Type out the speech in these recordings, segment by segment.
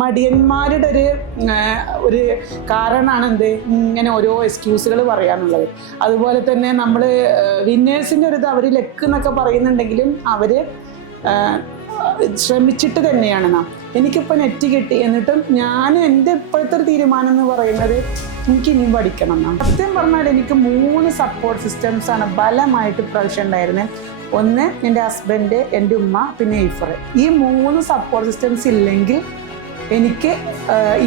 മടിയന്മാരുടെ ഒരു കാരണമാണ് എന്ത് ഇങ്ങനെ ഓരോ എക്സ്ക്യൂസുകൾ പറയാനുള്ളത്. അതുപോലെ തന്നെ നമ്മൾ വിന്നേഴ്സിൻ്റെ ഒരു ഇത് അവർ ലക്ക് എന്നൊക്കെ പറയുന്നുണ്ടെങ്കിലും അവർ ശ്രമിച്ചിട്ട് തന്നെയാണ് നാം. എനിക്കിപ്പോൾ നെറ്റ് കിട്ടി എന്നിട്ടും ഞാൻ എൻ്റെ ഇപ്പോഴത്തെ ഒരു തീരുമാനം എന്ന് പറയുന്നത് എനിക്ക് ഇനിയും പഠിക്കണം എന്നാണ്. സത്യം പറഞ്ഞാൽ എനിക്ക് 3 സപ്പോർട്ട് സിസ്റ്റംസാണ് ബലമായിട്ട് ഇപ്രാവശ്യം ഉണ്ടായിരുന്നത്. ഒന്ന് എൻ്റെ ഹസ്ബൻഡ്, എൻ്റെ ഉമ്മ, പിന്നെ ഈഫർ. ഈ 3 സപ്പോർട്ട് സിസ്റ്റംസ് ഇല്ലെങ്കിൽ എനിക്ക്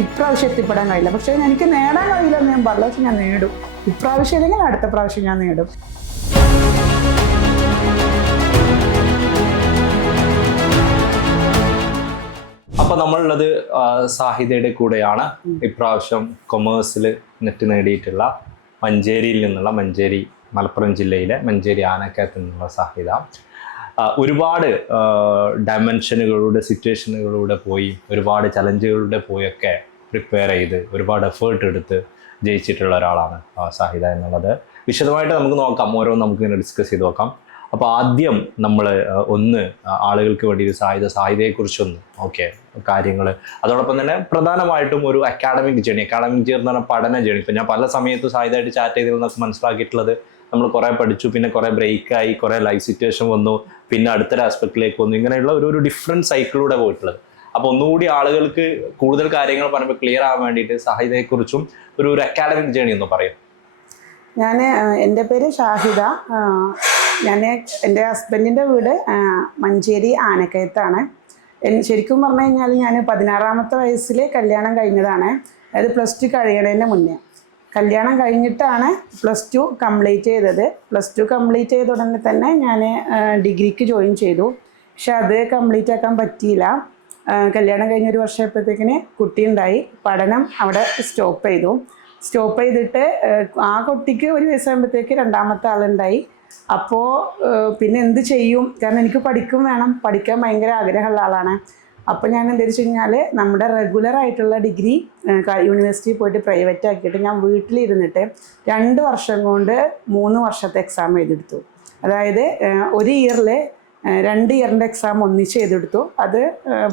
ഇപ്രാവശ്യം എത്തിപ്പെടാൻ കഴിയില്ല. പക്ഷേ എനിക്ക് നേടാൻ കഴിയില്ലെന്ന് ഞാൻ പറഞ്ഞില്ല, പക്ഷെ ഞാൻ നേടും. ഇപ്രാവശ്യം അല്ലെങ്കിൽ അടുത്ത പ്രാവശ്യം ഞാൻ നേടും. അപ്പോൾ നമ്മളുള്ളത് സാഹിതയുടെ കൂടെയാണ്. ഇപ്രാവശ്യം കൊമേഴ്സിൽ നെറ്റ് നേടിയിട്ടുള്ള മഞ്ചേരി മലപ്പുറം ജില്ലയിലെ മഞ്ചേരി ആനക്കയത്ത് നിന്നുള്ള സാഹിത ഒരുപാട് ഡയമെൻഷനുകളുടെ സിറ്റുവേഷനുകളിലൂടെ പോയി, ഒരുപാട് ചലഞ്ചുകളിലൂടെ പോയൊക്കെ പ്രിപ്പയർ ചെയ്ത് ഒരുപാട് എഫേർട്ട് എടുത്ത് ജയിച്ചിട്ടുള്ള ഒരാളാണ് സാഹിത എന്നുള്ളത്. വിശദമായിട്ട് നമുക്ക് നോക്കാം, ഓരോന്ന് നമുക്ക് ഇങ്ങനെ ഡിസ്കസ് ചെയ്ത് നോക്കാം. അപ്പോൾ ആദ്യം നമ്മൾ ഒന്ന് ആളുകൾക്ക് വേണ്ടി സാഹിതയെക്കുറിച്ചൊന്ന് കാര്യങ്ങൾ, അതോടൊപ്പം തന്നെ പ്രധാനമായിട്ടും ഒരു അക്കാഡമിക് ജേണി എന്ന് പറഞ്ഞാൽ പഠന ജേണി. ഇപ്പം ഞാൻ പല സമയത്തും സാഹിതയായിട്ട് ചാറ്റ് ചെയ്തതിൽ നിന്നൊക്കെ മനസ്സിലാക്കിയിട്ടുള്ളത്, നമ്മൾ കുറേ പഠിച്ചു, പിന്നെ കുറേ ബ്രേക്കായി, കുറേ ലൈഫ് സിറ്റുവേഷൻ വന്നു, പിന്നെ അടുത്തൊരു ആസ്പെക്റ്റിലേക്ക് വന്നു, ഇങ്ങനെയുള്ള ഒരു ഡിഫറെൻറ്റ് സൈക്കിളിലൂടെ പോയിട്ടുള്ളത്. അപ്പോൾ ഒന്നുകൂടി ആളുകൾക്ക് കൂടുതൽ കാര്യങ്ങൾ പറയുമ്പോൾ ക്ലിയർ ആവാൻ വേണ്ടിയിട്ട് സാഹിതയെക്കുറിച്ചും ഒരു അക്കാഡമിക് ജേണി ഒന്ന് പറയും. എൻ്റെ പേര് ഷാഹിദ. എൻ്റെ ഹസ്ബൻഡിൻ്റെ വീട് മഞ്ചേരി ആനക്കയത്താണ്. ശരിക്കും പറഞ്ഞു കഴിഞ്ഞാൽ ഞാൻ 16ാമത്തെ വയസ്സിൽ കല്യാണം കഴിഞ്ഞതാണ്. അതായത് +2 കഴിയണതിന് മുന്നേ. കല്യാണം കഴിഞ്ഞിട്ടാണ് +2 കംപ്ലീറ്റ് ചെയ്തത്. +2 കംപ്ലീറ്റ് ചെയ്ത ഉടനെ തന്നെ ഞാൻ ഡിഗ്രിക്ക് ജോയിൻ ചെയ്തു. പക്ഷെ അത് കംപ്ലീറ്റ് ആക്കാൻ പറ്റിയില്ല. കല്യാണം കഴിഞ്ഞ 1 വർഷമായപ്പോഴത്തേക്കിന് കുട്ടിയുണ്ടായി. പഠനം അവിടെ സ്റ്റോപ്പ് ചെയ്തിട്ട് ആ കുട്ടിക്ക് 1 വയസ്സാകുമ്പോഴത്തേക്ക് 2ാമത്തെ ആളുണ്ടായി. അപ്പോൾ പിന്നെ എന്ത് ചെയ്യും? കാരണം എനിക്ക് പഠിക്കാൻ ഭയങ്കര ആഗ്രഹമുള്ള ആളാണ്. അപ്പോൾ ഞാൻ എന്താ വെച്ച് കഴിഞ്ഞാൽ നമ്മുടെ റെഗുലറായിട്ടുള്ള ഡിഗ്രി യൂണിവേഴ്സിറ്റിയിൽ പോയിട്ട് പ്രൈവറ്റ് ആക്കിയിട്ട് ഞാൻ വീട്ടിലിരുന്നിട്ട് 2 വർഷം കൊണ്ട് 3 വർഷത്തെ എക്സാം എഴുതിയെടുത്തു. അതായത് 1 ഇയറിൽ 2 ഇയറിൻ്റെ എക്സാം ഒന്നിച്ച് എഴുതിയെടുത്തു. അത്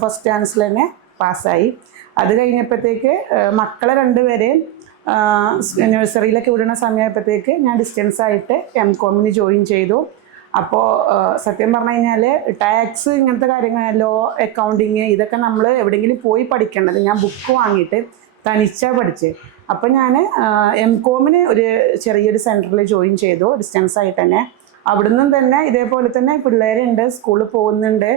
ഫസ്റ്റ് ചാൻസിൽ തന്നെ പാസ്സായി. അത് കഴിഞ്ഞപ്പോഴത്തേക്ക് മക്കളെ 2 പേരെയും നഴ്സറിയിലൊക്കെ വിടുന്ന സമയമായപ്പോഴത്തേക്ക് ഞാൻ ഡിസ്റ്റൻസായിട്ട് MCOMന് ജോയിൻ ചെയ്തു. അപ്പോൾ സത്യം പറഞ്ഞു കഴിഞ്ഞാൽ ടാക്സ് ഇങ്ങനത്തെ കാര്യങ്ങൾ, ലോ, അക്കൗണ്ടിങ്, ഇതൊക്കെ നമ്മൾ എവിടെയെങ്കിലും പോയി പഠിക്കേണ്ടത്. ഞാൻ ബുക്ക് വാങ്ങിയിട്ട് തനിച്ചാണ് പഠിച്ചത്. അപ്പോൾ ഞാൻ MCOMന് ഒരു ചെറിയൊരു സെൻറ്ററിൽ ജോയിൻ ചെയ്തു ഡിസ്റ്റൻസായിട്ട് തന്നെ. അവിടുന്ന് തന്നെ ഇതേപോലെ തന്നെ പിള്ളേരുണ്ട്, സ്കൂളിൽ പോകുന്നുണ്ട്.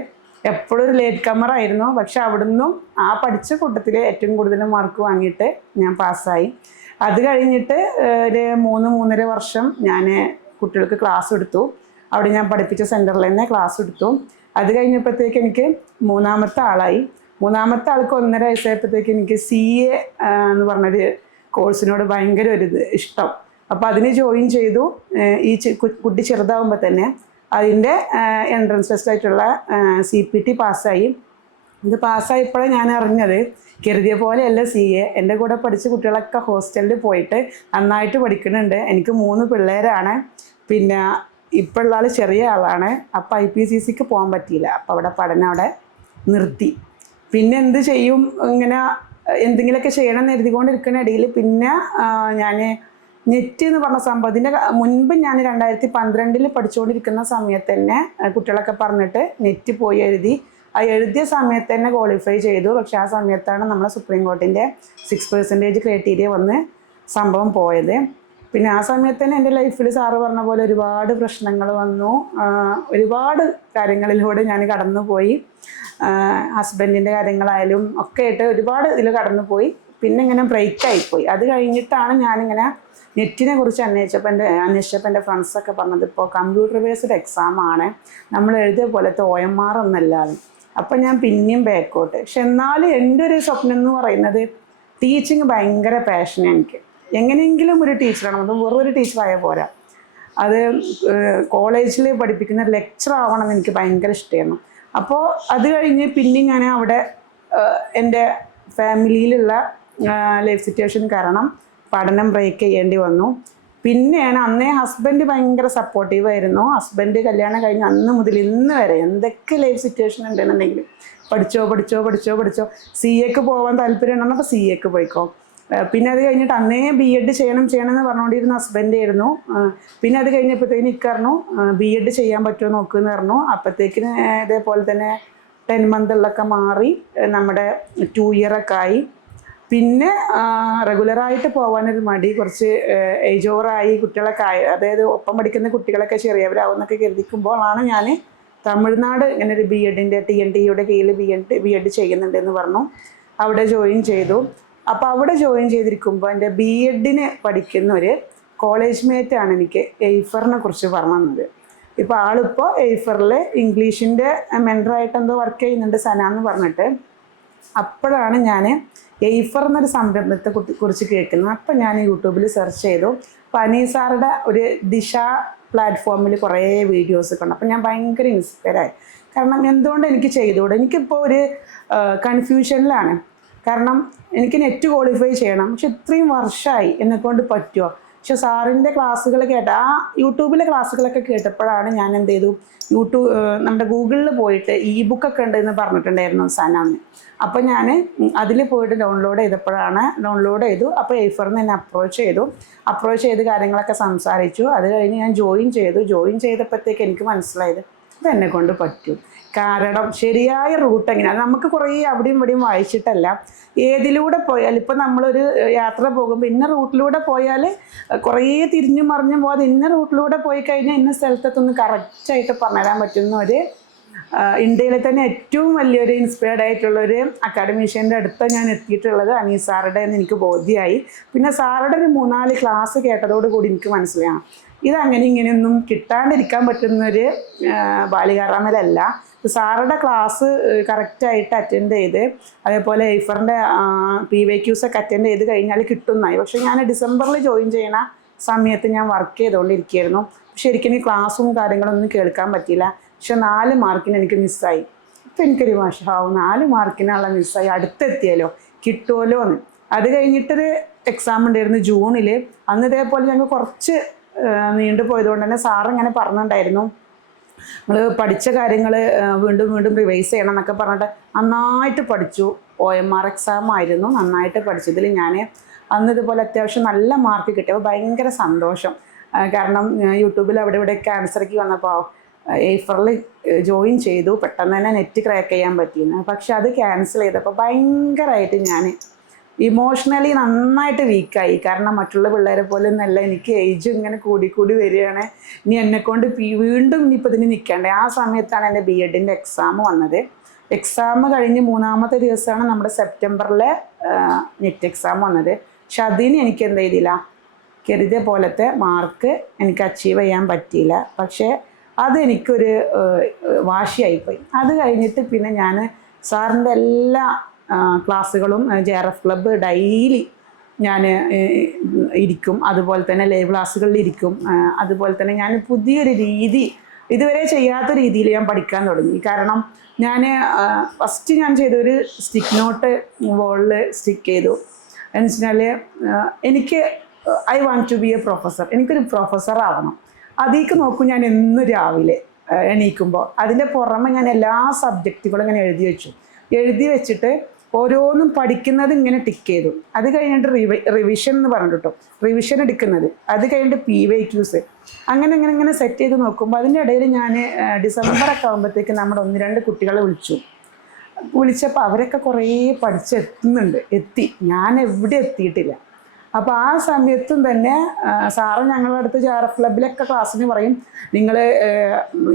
എപ്പോഴും ഒരു ലേറ്റ് കമ്മറായിരുന്നു. പക്ഷെ അവിടുന്നും ആ പഠിച്ച കൂട്ടത്തിൽ ഏറ്റവും കൂടുതൽ മാർക്ക് വാങ്ങിയിട്ട് ഞാൻ പാസ്സായി. അത് കഴിഞ്ഞിട്ട് ഒരു 3-3.5 വർഷം ഞാൻ കുട്ടികൾക്ക് ക്ലാസ് എടുത്തു. അവിടെ ഞാൻ പഠിപ്പിച്ച സെൻറ്ററിൽ തന്നെ ക്ലാസ് എടുത്തു. അത് കഴിഞ്ഞപ്പോഴത്തേക്ക് എനിക്ക് 3ാമത്തെ ആളായി. 3ാമത്തെ ആൾക്ക് 1.5 വയസ്സായപ്പോഴത്തേക്ക് എനിക്ക് CA എന്ന് പറഞ്ഞൊരു കോഴ്സിനോട് ഭയങ്കര ഒരു ഇഷ്ടം. അപ്പോൾ അതിന് ജോയിൻ ചെയ്തു. ഈ കുട്ടി ചെറുതാവുമ്പോൾ തന്നെ അതിൻ്റെ എൻട്രൻസ് ടെസ്റ്റ് ആയിട്ടുള്ള CPT പാസ്സായി. ഇത് പാസ്സായപ്പോഴാണ് ഞാൻ അറിഞ്ഞത് കരുതിയ പോലെയല്ല CA. എൻ്റെ കൂടെ പഠിച്ച കുട്ടികളൊക്കെ ഹോസ്റ്റലിൽ പോയിട്ട് നന്നായിട്ട് പഠിക്കുന്നുണ്ട്. എനിക്ക് 3 പിള്ളേരാണ്. പിന്നെ ഇപ്പോൾ ഉള്ള ആൾ ചെറിയ ആളാണ്. അപ്പോൾ IPCCക്ക് പോകാൻ പറ്റിയില്ല. അപ്പോൾ അവിടെ പഠനം അവിടെ നിർത്തി. പിന്നെ എന്ത് ചെയ്യും, ഇങ്ങനെ എന്തെങ്കിലുമൊക്കെ ചെയ്യണം എന്ന് എഴുതിക്കൊണ്ടിരിക്കുന്ന ഇടയിൽ പിന്നെ ഞാൻ നെറ്റ് എന്ന് പറഞ്ഞ സംഭവം, ഇതിൻ്റെ മുൻപ് ഞാൻ 2012 പഠിച്ചുകൊണ്ടിരിക്കുന്ന സമയത്ത് തന്നെ കുട്ടികളൊക്കെ പറഞ്ഞിട്ട് നെറ്റ് പോയി എഴുതി. ആ എഴുതിയ സമയത്ത് തന്നെ ക്വാളിഫൈ ചെയ്തു. പക്ഷെ ആ സമയത്താണ് നമ്മുടെ സുപ്രീം കോർട്ടിൻ്റെ 6% ക്രൈറ്റീരിയ വന്ന് സംഭവം പോയത്. പിന്നെ ആ സമയത്ത് തന്നെ എൻ്റെ ലൈഫിൽ സാറ് പറഞ്ഞ പോലെ ഒരുപാട് പ്രശ്നങ്ങൾ വന്നു. ഒരുപാട് കാര്യങ്ങളിലൂടെ ഞാൻ കടന്നുപോയി. ഹസ്ബൻഡിൻ്റെ കാര്യങ്ങളായാലും ഒക്കെ ആയിട്ട് ഒരുപാട് ഇതിൽ കടന്നുപോയി. പിന്നെ ഇങ്ങനെ ബ്രേക്കായിപ്പോയി. അത് കഴിഞ്ഞിട്ടാണ് ഞാനിങ്ങനെ നെറ്റിനെ കുറിച്ച് അന്വേഷിച്ചപ്പോൾ എൻ്റെ ഫ്രണ്ട്സൊക്കെ പറഞ്ഞത് ഇപ്പോൾ കമ്പ്യൂട്ടർ ബേസ്ഡ് എക്സാമാണ്, നമ്മൾ എഴുതിയ പോലത്തെ OMR ഒന്നല്ലാതെ. അപ്പം ഞാൻ പിന്നെയും ബാക്കോട്ട്. പക്ഷെ എന്നാലും എൻ്റെ ഒരു സ്വപ്നം എന്ന് പറയുന്നത് ടീച്ചിങ് ഭയങ്കര പാഷനാണ് എനിക്ക്. എങ്ങനെയെങ്കിലും ഒരു ടീച്ചറാണ്. അത് വെറൊരു ടീച്ചറായാൽ പോരാ, അത് കോളേജിൽ പഠിപ്പിക്കുന്ന ലെക്ചർ ആവണമെന്ന് എനിക്ക് ഭയങ്കര ഇഷ്ടമായിരുന്നു. അപ്പോൾ അത് കഴിഞ്ഞ് പിന്നെ ഞാൻ അവിടെ എൻ്റെ ഫാമിലിയിലുള്ള ലൈഫ് സിറ്റുവേഷൻ കാരണം പഠനം ബ്രേക്ക് ചെയ്യേണ്ടി വന്നു. പിന്നെയാണ് അന്നേ ഹസ്ബൻഡ് ഭയങ്കര സപ്പോർട്ടീവായിരുന്നു. ഹസ്ബൻഡ് കല്യാണം കഴിഞ്ഞ് അന്ന് മുതൽ ഇന്ന് വരെ എന്തൊക്കെ ലൈഫ് സിറ്റുവേഷൻ ഉണ്ടെന്നുണ്ടെങ്കിലും പഠിച്ചോ പഠിച്ചോ പഠിച്ചോ പഠിച്ചോ, സി എക്ക് പോകാൻ താല്പര്യം ഉണ്ടെന്നപ്പോൾ സി എക്ക് പോയിക്കോ. പിന്നെ അത് കഴിഞ്ഞിട്ട് അന്നേ ബി എഡ് ചെയ്യണം എന്ന് പറഞ്ഞുകൊണ്ടിരുന്ന ഹസ്ബൻഡായിരുന്നു. പിന്നെ അത് കഴിഞ്ഞപ്പോഴത്തേന് ഇക്കറിഞ്ഞു ബി എഡ് ചെയ്യാൻ പറ്റുമോ നോക്കുമെന്ന് പറഞ്ഞു. അപ്പോഴത്തേക്കിന് ഇതേപോലെ തന്നെ 10 മന്തുള്ളൊക്കെ മാറി നമ്മുടെ 2 ഇയറൊക്കെ ആയി. പിന്നെ റെഗുലറായിട്ട് പോകാനൊരു മടി, കുറച്ച് ഏജ് ഓവറായി, കുട്ടികളൊക്കെ ആയി, അതായത് ഒപ്പം പഠിക്കുന്ന കുട്ടികളൊക്കെ ചെറിയവരാകുമെന്നൊക്കെ കരുതിക്കുമ്പോഴാണ് ഞാൻ തമിഴ്നാട് ഇങ്ങനെ ഒരു ബി എഡിൻ്റെ TNTയുടെ കീഴിൽ ബി എഡ് ചെയ്യുന്നുണ്ടെന്ന് പറഞ്ഞു. അവിടെ ജോയിൻ ചെയ്തു. അപ്പോൾ അവിടെ ജോയിൻ ചെയ്തിരിക്കുമ്പോൾ എൻ്റെ ബി എഡിന് പഠിക്കുന്ന ഒരു കോളേജ് മേറ്റാണ് എനിക്ക് എയ്ഫറിനെ കുറിച്ച് പറഞ്ഞു തന്നത്. ഇപ്പോൾ ആളിപ്പോൾ എയ്ഫറിൽ ഇംഗ്ലീഷിൻ്റെ മെൻറ്ററായിട്ട് എന്തോ വർക്ക് ചെയ്യുന്നുണ്ട്, സന എന്ന് പറഞ്ഞിട്ട്. അപ്പോഴാണ് ഞാൻ എയ്ഫർ എന്നൊരു സംരംഭത്തെ കുറിച്ച് കേൾക്കുന്നത്. അപ്പം ഞാൻ യൂട്യൂബിൽ സെർച്ച് ചെയ്തു. അപ്പോൾ അനീസാറുടെ ഒരു ദിശ പ്ലാറ്റ്ഫോമിൽ കുറേ വീഡിയോസ് കണ്ടു. അപ്പം ഞാൻ ഭയങ്കര ഇൻസ്പയറായി. കാരണം എന്തുകൊണ്ട് എനിക്ക് ചെയ്തുകൂടെ? എനിക്കിപ്പോൾ ഒരു കൺഫ്യൂഷനിലാണ്. കാരണം എനിക്ക് നെറ്റ് ക്വാളിഫൈ ചെയ്യണം, പക്ഷെ ഇത്രയും വർഷമായി എന്നെക്കൊണ്ട് പറ്റുമോ? പക്ഷെ സാറിൻ്റെ ക്ലാസ്സുകൾ ആ യൂട്യൂബിലെ ക്ലാസ്സുകളൊക്കെ കേട്ടപ്പോഴാണ് ഞാൻ എന്ത് ചെയ്തു, നമ്മുടെ ഗൂഗിളിൽ പോയിട്ട് ബുക്കൊക്കെ ഉണ്ടെന്ന് പറഞ്ഞിട്ടുണ്ടായിരുന്നു സനാന്ന്. അപ്പോൾ ഞാൻ അതിൽ പോയിട്ട് ഡൗൺലോഡ് ചെയ്തു. അപ്പോൾ എയ്ഫറിന് എന്നെ അപ്രോച്ച് ചെയ്ത് കാര്യങ്ങളൊക്കെ സംസാരിച്ചു. അത് കഴിഞ്ഞ് ഞാൻ ജോയിൻ ചെയ്തപ്പോഴത്തേക്ക് എനിക്ക് മനസ്സിലായത് ഇതെന്നെ കൊണ്ട് പറ്റും. കാരണം ശരിയായ റൂട്ട് എങ്ങനെയാണ്, നമുക്ക് കുറേ അവിടെയും ഇവിടെയും വായിച്ചിട്ടല്ല, ഏതിലൂടെ പോയാൽ, ഇപ്പം നമ്മളൊരു യാത്ര പോകുമ്പോൾ ഇന്ന റൂട്ടിലൂടെ പോയാൽ കുറേ തിരിഞ്ഞു മറിഞ്ഞു പോകാതെ ഇന്ന റൂട്ടിലൂടെ പോയി കഴിഞ്ഞാൽ ഇന്ന സ്ഥലത്തൊന്ന് കറക്റ്റായിട്ട് പറഞ്ഞുതരാൻ പറ്റുന്ന ഒരു ഇന്ത്യയിലെ തന്നെ ഏറ്റവും വലിയൊരു ഇൻസ്പയർഡ് ആയിട്ടുള്ളൊരു അക്കാഡമീഷ്യൻ്റെ അടുത്ത് ഞാൻ എത്തിയിട്ടുള്ളത് അനീസാറുടെ എന്ന് എനിക്ക് ബോധ്യമായി. പിന്നെ സാറുടെ ഒരു 3-4 ക്ലാസ് കേട്ടതോടുകൂടി എനിക്ക് മനസ്സിലായി ഇതങ്ങനെ ഇങ്ങനെയൊന്നും കിട്ടാണ്ടിരിക്കാൻ പറ്റുന്നൊരു ബാലികാറാമലല്ല. സാറുടെ ക്ലാസ് കറക്റ്റായിട്ട് അറ്റൻഡ് ചെയ്ത്, അതേപോലെ എയ്ഫറിൻ്റെ PYQs ഒക്കെ അറ്റൻഡ് ചെയ്ത് കഴിഞ്ഞാൽ കിട്ടുന്നതായി. പക്ഷേ ഞാൻ ഡിസംബറിൽ ജോയിൻ ചെയ്യുന്ന സമയത്ത് ഞാൻ വർക്ക് ചെയ്തുകൊണ്ടിരിക്കുകയായിരുന്നു. ശരിക്കും ഈ ക്ലാസ്സും കാര്യങ്ങളൊന്നും കേൾക്കാൻ പറ്റിയില്ല. പക്ഷെ 4 മാർക്കിന് എനിക്ക് മിസ്സായി. ഇപ്പം എനിക്കൊരു വശമാവും, 4 മാർക്കിനുള്ള മിസ്സായി, അടുത്തെത്തിയാലോ കിട്ടുമല്ലോ എന്ന്. അത് കഴിഞ്ഞിട്ടൊരു എക്സാം ഉണ്ടായിരുന്നു ജൂണിൽ. അന്ന് ഇതേപോലെ ഞങ്ങൾ കുറച്ച് നീണ്ടു പോയതുകൊണ്ട് തന്നെ സാറ് ഇങ്ങനെ പറഞ്ഞിട്ടുണ്ടായിരുന്നു, നമ്മൾ പഠിച്ച കാര്യങ്ങൾ വീണ്ടും റിവൈസ് ചെയ്യണം എന്നൊക്കെ പറഞ്ഞിട്ട് നന്നായിട്ട് പഠിച്ചു. OMR എക്സാം ആയിരുന്നു, നന്നായിട്ട് പഠിച്ചതിൽ ഞാൻ അന്ന് ഇതുപോലെ അത്യാവശ്യം നല്ല മാർക്ക് കിട്ടിയപ്പോൾ ഭയങ്കര സന്തോഷം. കാരണം യൂട്യൂബിൽ അവിടെ ഇവിടെയൊക്കെ ആൻസർക്ക് വന്നപ്പോൾ എയ്ഫറിൽ ജോയിൻ ചെയ്തു, പെട്ടെന്ന് തന്നെ നെറ്റ് ക്രാക്ക് ചെയ്യാൻ പറ്റിയിരുന്നു. പക്ഷെ അത് ക്യാൻസൽ ചെയ്തപ്പോൾ ഭയങ്കരമായിട്ട് ഞാൻ ഇമോഷണലി നന്നായിട്ട് വീക്കായി. കാരണം മറ്റുള്ള പിള്ളേരെ പോലെ ഒന്നല്ല, എനിക്ക് ഏജ് ഇങ്ങനെ കൂടി വരികയാണ്. ഇനി എന്നെക്കൊണ്ട് വീണ്ടും ഇനിയിപ്പോൾ ഇതിന് നിൽക്കേണ്ടത്. ആ സമയത്താണ് എൻ്റെ ബി എഡിൻ്റെ എക്സാം വന്നത്. എക്സാം കഴിഞ്ഞ് 3-ാമത്തെ ദിവസമാണ് നമ്മുടെ സെപ്റ്റംബറിലെ നെറ്റ് എക്സാം വന്നത്. പക്ഷെ അതിന് എനിക്ക് എന്ത് ചെയ്തില്ല, കരുതിയ പോലത്തെ മാർക്ക് എനിക്ക് അച്ചീവ് ചെയ്യാൻ പറ്റിയില്ല. പക്ഷേ അതെനിക്കൊരു വാശിയായിപ്പോയി. അത് കഴിഞ്ഞിട്ട് പിന്നെ ഞാൻ സാറിൻ്റെ എല്ലാ ക്ലാസ്സുകളും JRF ക്ലബ്ബ് ഡെയിലി ഞാൻ ഇരിക്കും. അതുപോലെ തന്നെ ലൈവ് ക്ലാസ്സുകളിൽ ഇരിക്കും. അതുപോലെ തന്നെ ഞാൻ പുതിയൊരു രീതി, ഇതുവരെ ചെയ്യാത്ത രീതിയിൽ ഞാൻ പഠിക്കാൻ തുടങ്ങി. കാരണം ഞാൻ ഫസ്റ്റ് ഞാൻ ചെയ്തൊരു സ്റ്റിക്ക് നോട്ട് വോളിൽ സ്റ്റിക്ക് ചെയ്തു. എന്ന് വെച്ചാൽ എനിക്ക് I want to be a professor, എനിക്കൊരു പ്രൊഫസർ ആവണം. അതിലേക്ക് നോക്കും ഞാൻ എന്നും രാവിലെ എണീക്കുമ്പോൾ. അതിൻ്റെ പുറമെ ഞാൻ എല്ലാ സബ്ജക്റ്റുകളും ഇങ്ങനെ എഴുതി വെച്ചിട്ട് ഓരോന്നും പഠിക്കുന്നത് ഇങ്ങനെ ടിക്ക് ചെയ്തു. അത് കഴിഞ്ഞിട്ട് റിവിഷൻ എന്ന് പറഞ്ഞിട്ടോ, റിവിഷൻ എടുക്കുന്നത്, അത് കഴിഞ്ഞിട്ട് PYQs, അങ്ങനെ സെറ്റ് ചെയ്ത് നോക്കുമ്പോൾ അതിൻ്റെ ഇടയിൽ ഞാൻ ഡിസംബറൊക്കെ ആകുമ്പോഴത്തേക്ക് നമ്മുടെ 1-2 കുട്ടികളെ വിളിച്ചപ്പോൾ അവരൊക്കെ കുറേ എത്തി, ഞാൻ എവിടെ എത്തിയിട്ടില്ല. അപ്പോൾ ആ സമയത്തും തന്നെ സാറ് ഞങ്ങളുടെ അടുത്ത് JRF ക്ലബിലൊക്കെ ക്ലാസ്സിന് പറയും, നിങ്ങൾ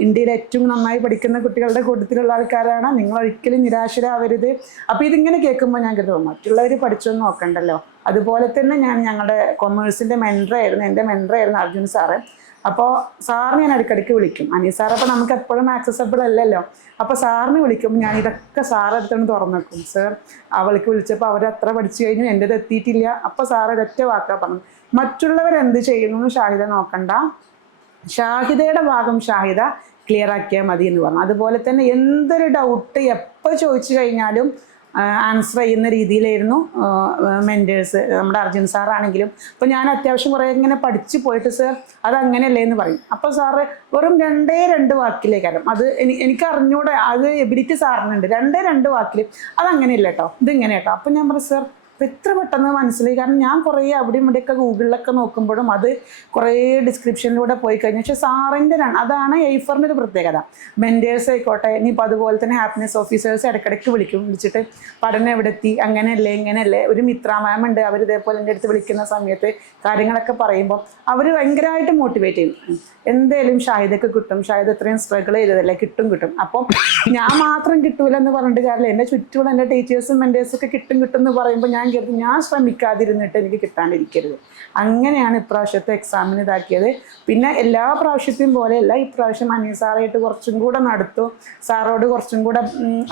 ഇന്ത്യയിൽ ഏറ്റവും നന്നായി പഠിക്കുന്ന കുട്ടികളുടെ കൂട്ടത്തിലുള്ള ആൾക്കാരാണ്, നിങ്ങൾ ഒരിക്കലും നിരാശരാവരുത്. അപ്പോൾ ഇതിങ്ങനെ കേൾക്കുമ്പോൾ ഞാൻ കരുതും മറ്റുള്ളവർ പഠിച്ചൊന്നും നോക്കണ്ടല്ലോ. അതുപോലെ തന്നെ ഞാൻ ഞങ്ങളുടെ കൊമേഴ്സിൻ്റെ എൻ്റെ മെൻറ്ററായിരുന്നു അർജുൻ സാറ്. അപ്പോൾ സാറിന് ഞാൻ ഇടയ്ക്കിടയ്ക്ക് വിളിക്കും. അനീസ് സാർ അപ്പോൾ നമുക്ക് എപ്പോഴും ആക്സസബിൾ അല്ലല്ലോ. അപ്പോൾ സാറിന് വിളിക്കുമ്പോൾ ഞാൻ ഇതൊക്കെ സാറെടുത്തോണ്ട് തുറന്നു വെക്കും. സർ അവൾക്ക് വിളിച്ചപ്പോൾ അവരത്ര പഠിച്ചു കഴിഞ്ഞു, എൻ്റെത് എത്തിയിട്ടില്ല. അപ്പോൾ സാർ ഒരൊറ്റ വാക്കാ പറഞ്ഞു, മറ്റുള്ളവരെന്ത് ചെയ്യുന്നു ഷാഹിദ നോക്കണ്ട, ഷാഹിദയുടെ ഭാഗം ഷാഹിദ ക്ലിയർ ആക്കിയാൽ മതി എന്ന് പറഞ്ഞു. അതുപോലെ തന്നെ എന്തൊരു ഡൗട്ട് എപ്പോൾ ചോദിച്ചു കഴിഞ്ഞാലും ആൻസർ ചെയ്യുന്ന രീതിയിലായിരുന്നു മെൻറ്റേഴ്സ്. നമ്മുടെ അർജുൻ സാറാണെങ്കിലും അപ്പോൾ ഞാൻ അത്യാവശ്യം കുറേ ഇങ്ങനെ പഠിച്ച് പോയിട്ട് സർ അതങ്ങനെയല്ലേ എന്ന് പറയും. അപ്പോൾ സാറ് വെറും 2 വാക്കിലേക്കാരം അത് എനിക്ക് അറിഞ്ഞൂടെ, അത് എബിലിറ്റി സാറിനുണ്ട്. 2 വാക്കിൽ അതങ്ങനെയല്ല കേട്ടോ, ഇതിങ്ങനെ കേട്ടോ. അപ്പോൾ ഞാൻ പറഞ്ഞു സർ അപ്പോൾ എത്ര പെട്ടെന്ന് മനസ്സിലായി. കാരണം ഞാൻ കുറേ അവിടെയും ഇവിടെയൊക്കെ ഗൂഗിളിലൊക്കെ നോക്കുമ്പോഴും അത് കുറേ ഡിസ്ക്രിപ്ഷനിലൂടെ പോയി കഴിഞ്ഞു. പക്ഷേ സാറിൻ്റെ അതാണ് എയ്ഫറിൻ്റെ ഒരു പ്രത്യേകത. മെൻറ്റേഴ്സ് ആയിക്കോട്ടെ, ഇനിയിപ്പോൾ അതുപോലെ തന്നെ ഹാപ്പിനെസ് ഓഫീസേഴ്സ് ഇടയ്ക്കിടയ്ക്ക് വിളിച്ചിട്ട് പഠനം എവിടെ എത്തി, അങ്ങനെയല്ലേ ഇങ്ങനെയല്ലേ. ഒരു മിത്ര മാം ഉണ്ട്, അവർ ഇതേപോലെ എൻ്റെ അടുത്ത് വിളിക്കുന്ന സമയത്ത് കാര്യങ്ങളൊക്കെ പറയുമ്പോൾ അവർ ഭയങ്കരമായിട്ട് മോട്ടിവേറ്റ് ചെയ്യും. എന്തേലും ഷാഹിദക്ക് കിട്ടും, ഷാഹിദ് എത്രയും സ്ട്രഗിൾ ചെയ്തതല്ലേ, കിട്ടും. അപ്പോൾ ഞാൻ മാത്രം കിട്ടൂലെന്ന് പറഞ്ഞിട്ട് കാര്യമില്ല, എൻ്റെ ചുറ്റുമുള്ള എൻ്റെ ടീച്ചേഴ്സും മെൻറ്റേഴ്സൊക്കെ കിട്ടും എന്ന് പറയുമ്പോൾ ഞാൻ കരുതി ഞാൻ ശ്രമിക്കാതിരുന്നിട്ട് എനിക്ക് കിട്ടാണ്ടിരിക്കരുത്. അങ്ങനെയാണ് ഇപ്രാവശ്യത്തെ എക്സാമിന് ഇതാക്കിയത്. പിന്നെ എല്ലാ പ്രാവശ്യത്തെയും പോലെയല്ല, ഇപ്രാവശ്യം അനീസ് സാറായിട്ട് കുറച്ചും കൂടെ നടത്തും. സാറോട് കുറച്ചും കൂടെ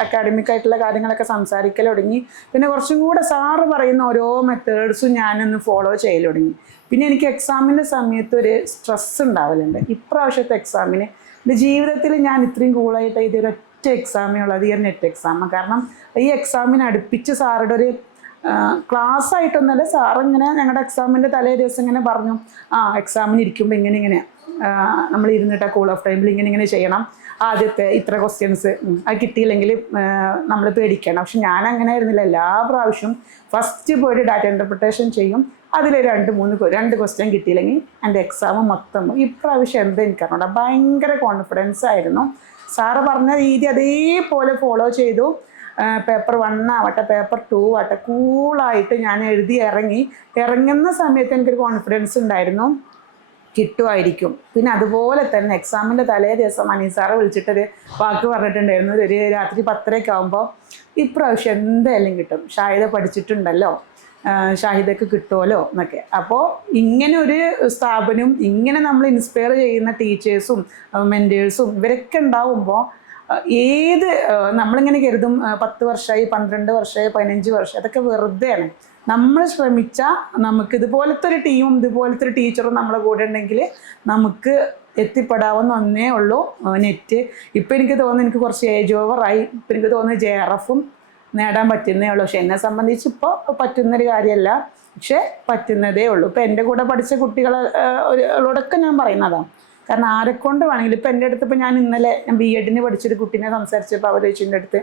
അക്കാഡമിക്കായിട്ടുള്ള കാര്യങ്ങളൊക്കെ സംസാരിക്കൽ തുടങ്ങി. പിന്നെ കുറച്ചും കൂടെ സാറ് പറയുന്ന ഓരോ മെത്തേഡ്സും ഞാനൊന്ന് ഫോളോ ചെയ്യൽ തുടങ്ങി. പിന്നെ എനിക്ക് എക്സാമിൻ്റെ സമയത്ത് ഒരു സ്ട്രെസ് ഉണ്ടാവലുണ്ട്. ഇപ്രാവശ്യത്തെ എക്സാമിന് എൻ്റെ ജീവിതത്തിൽ ഞാൻ ഇത്രയും കൂളായിട്ട് ഇതൊരൊറ്റ എക്സാമേ ഉള്ളത്, ഈ ഒരു നെറ്റ് എക്സാം. കാരണം ഈ എക്സാമിന് അടുപ്പിച്ച് സാറുടെ ഒരു ക്ലാസ് ആയിട്ടൊന്നുമല്ല, സാറിങ്ങനെ ഞങ്ങളുടെ എക്സാമിൻ്റെ തലേ ദിവസം ഇങ്ങനെ പറഞ്ഞു, എക്സാമിന് ഇരിക്കുമ്പോൾ ഇങ്ങനെ നമ്മൾ ഇരുന്നിട്ട് കൂൾ ഓഫ് ടൈമിൽ ഇങ്ങനെ ചെയ്യണം, ആദ്യത്തെ ഇത്ര ക്വസ്റ്റ്യൻസ് അത് കിട്ടിയില്ലെങ്കിൽ നമ്മൾ പേടിക്കണം. പക്ഷെ ഞാൻ അങ്ങനെ ആയിരുന്നില്ല. എല്ലാ പ്രാവശ്യവും ഫസ്റ്റ് പോയിട്ട് ഡാറ്റ ഇൻ്റർപ്രിട്ടേഷൻ ചെയ്യും, അതിൽ 2 ക്വസ്റ്റ്യൻ കിട്ടിയില്ലെങ്കിൽ എൻ്റെ എക്സാം മൊത്തം. ഇപ്രാവശ്യം എന്താ എനിക്കറിഞ്ഞൂടാ, ഭയങ്കര കോൺഫിഡൻസ് ആയിരുന്നു. സാറ് പറഞ്ഞ രീതി അതേപോലെ ഫോളോ ചെയ്തു. പേപ്പർ 1 ആവട്ടെ പേപ്പർ 2 ആവട്ടെ കൂളായിട്ട് ഞാൻ ഇറങ്ങുന്ന സമയത്ത് എനിക്കൊരു കോൺഫിഡൻസ് ഉണ്ടായിരുന്നു, കിട്ടുമായിരിക്കും. പിന്നെ അതുപോലെ തന്നെ എക്സാമിൻ്റെ തലേ ദിവസം അനീസ് സാറ് വിളിച്ചിട്ടൊരു വാക്ക് പറഞ്ഞിട്ടുണ്ടായിരുന്നു, ഒരു രാത്രി 10:30 ആകുമ്പോൾ ഇപ്രാവശ്യം എന്തായാലും കിട്ടും, ഷാഹിദ പഠിച്ചിട്ടുണ്ടല്ലോ, ഷാഹിദക്ക് കിട്ടുമല്ലോ എന്നൊക്കെ. അപ്പോൾ ഇങ്ങനെ ഒരു സ്ഥാപനം, ഇങ്ങനെ നമ്മൾ ഇൻസ്പയർ ചെയ്യുന്ന ടീച്ചേഴ്സും മെൻറ്റേഴ്സും ഇവരൊക്കെ ഉണ്ടാവുമ്പോൾ നമ്മളിങ്ങനെ കരുതും 10 വർഷമായി 12 വർഷമായി 15 വർഷം, അതൊക്കെ വെറുതെയാണ്. നമ്മൾ ശ്രമിച്ചാൽ നമുക്ക് ഇതുപോലത്തെ ഒരു ടീമും ഇതുപോലത്തെ ഒരു ടീച്ചറും നമ്മളെ കൂടെ ഉണ്ടെങ്കിൽ നമുക്ക് എത്തിപ്പെടാവുന്ന ഒന്നേ ഉള്ളൂ നെറ്റ്. ഇപ്പം എനിക്ക് തോന്നുന്നു എനിക്ക് കുറച്ച് ഏജ് ഓവറായി. ഇപ്പം എനിക്ക് തോന്നുന്നു JRF നേടാൻ പറ്റുന്നേ ഉള്ളൂ. പക്ഷെ എന്നെ സംബന്ധിച്ച് ഇപ്പോൾ പറ്റുന്നൊരു കാര്യമല്ല, പക്ഷെ പറ്റുന്നതേ ഉള്ളൂ. ഇപ്പം എൻ്റെ കൂടെ പഠിച്ച കുട്ടികളോടൊക്കെ ഞാൻ പറയുന്നതാണ്. കാരണം ആരെക്കൊണ്ട് വേണമെങ്കിലും, ഇപ്പം എൻ്റെ അടുത്ത്, ഇപ്പം ഞാൻ ഇന്നലെ B.Ed പഠിച്ചൊരു കുട്ടീനെ സംസാരിച്ചപ്പോൾ അവർ ചോദിച്ചതിൻ്റെ അടുത്ത്,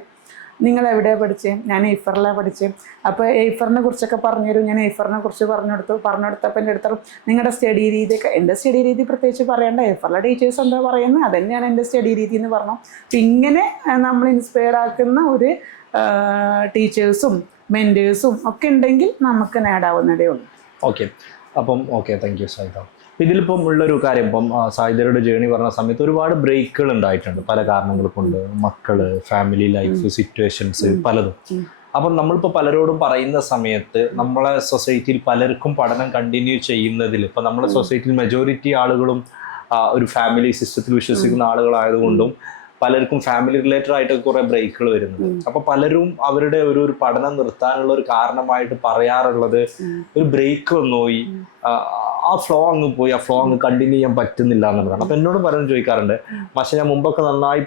നിങ്ങൾ എവിടെയാണ് പഠിച്ചത്? ഞാൻ എയ്ഫറിലാണ് പഠിച്ചത്. അപ്പോൾ എയ്ഫറിനെ കുറിച്ചൊക്കെ പറഞ്ഞു തരും. ഞാൻ എയ്ഫറിനെ കുറിച്ച് പറഞ്ഞെടുത്തപ്പോൾ എൻ്റെ അടുത്ത് നിങ്ങളുടെ സ്റ്റഡി രീതിയൊക്കെ, എൻ്റെ സ്റ്റഡി രീതി പ്രത്യേകിച്ച് പറയേണ്ട, എയ്ഫറിലെ ടീച്ചേഴ്സ് എന്താ പറയുന്നത് അതുതന്നെയാണ് എൻ്റെ സ്റ്റഡി രീതി എന്ന് പറഞ്ഞു. അപ്പം ഇങ്ങനെ നമ്മൾ ഇൻസ്പയർ ആക്കുന്ന ഒരു ടീച്ചേഴ്സും മെൻറ്റേഴ്സും ഒക്കെ ഉണ്ടെങ്കിൽ നമുക്ക് നേടാവുന്നതേ ഉള്ളൂ. Okay thank you Sayida. ഇതിലിപ്പം ഉള്ളൊരു കാര്യം, ഇപ്പം സായിദയുടെ ജേണി പറഞ്ഞ സമയത്ത് ഒരുപാട് ബ്രേക്കുകൾ ഉണ്ടായിട്ടുണ്ട് പല കാരണങ്ങൾ കൊണ്ട്, മക്കള്, ഫാമിലി ലൈഫ് സിറ്റുവേഷൻസ് പലതും. അപ്പം നമ്മളിപ്പോൾ പലരോടും പറയുന്ന സമയത്ത് നമ്മളെ സൊസൈറ്റിയിൽ പലർക്കും പഠനം കണ്ടിന്യൂ ചെയ്യുന്നതിൽ, ഇപ്പം നമ്മുടെ സൊസൈറ്റിയിൽ മെജോറിറ്റി ആളുകളും ഒരു ഫാമിലി സിസ്റ്റത്തിൽ വിശ്വസിക്കുന്ന ആളുകളായതുകൊണ്ടും പലർക്കും ഫാമിലി റിലേറ്റഡ് ആയിട്ട് കുറെ ബ്രേക്കുകൾ വരുന്നുണ്ട്. അപ്പൊ പലരും അവരുടെ ഒരു പഠനം നിർത്താനുള്ള ഒരു കാരണമായിട്ട് പറയാറുള്ളത് ഒരു ബ്രേക്ക് വന്നുപോയി, ആ ഫ്ലോ അങ്ങ് പോയി, ആ ഫ്ലോ അങ്ങ് കണ്ടിന്യൂ ചെയ്യാൻ പറ്റുന്നില്ല എന്നുള്ളതാണ്. അപ്പൊ എന്നോട് പലരും ചോദിക്കാറുണ്ട്, പക്ഷെ ഞാൻ മുമ്പൊക്കെ നന്നായി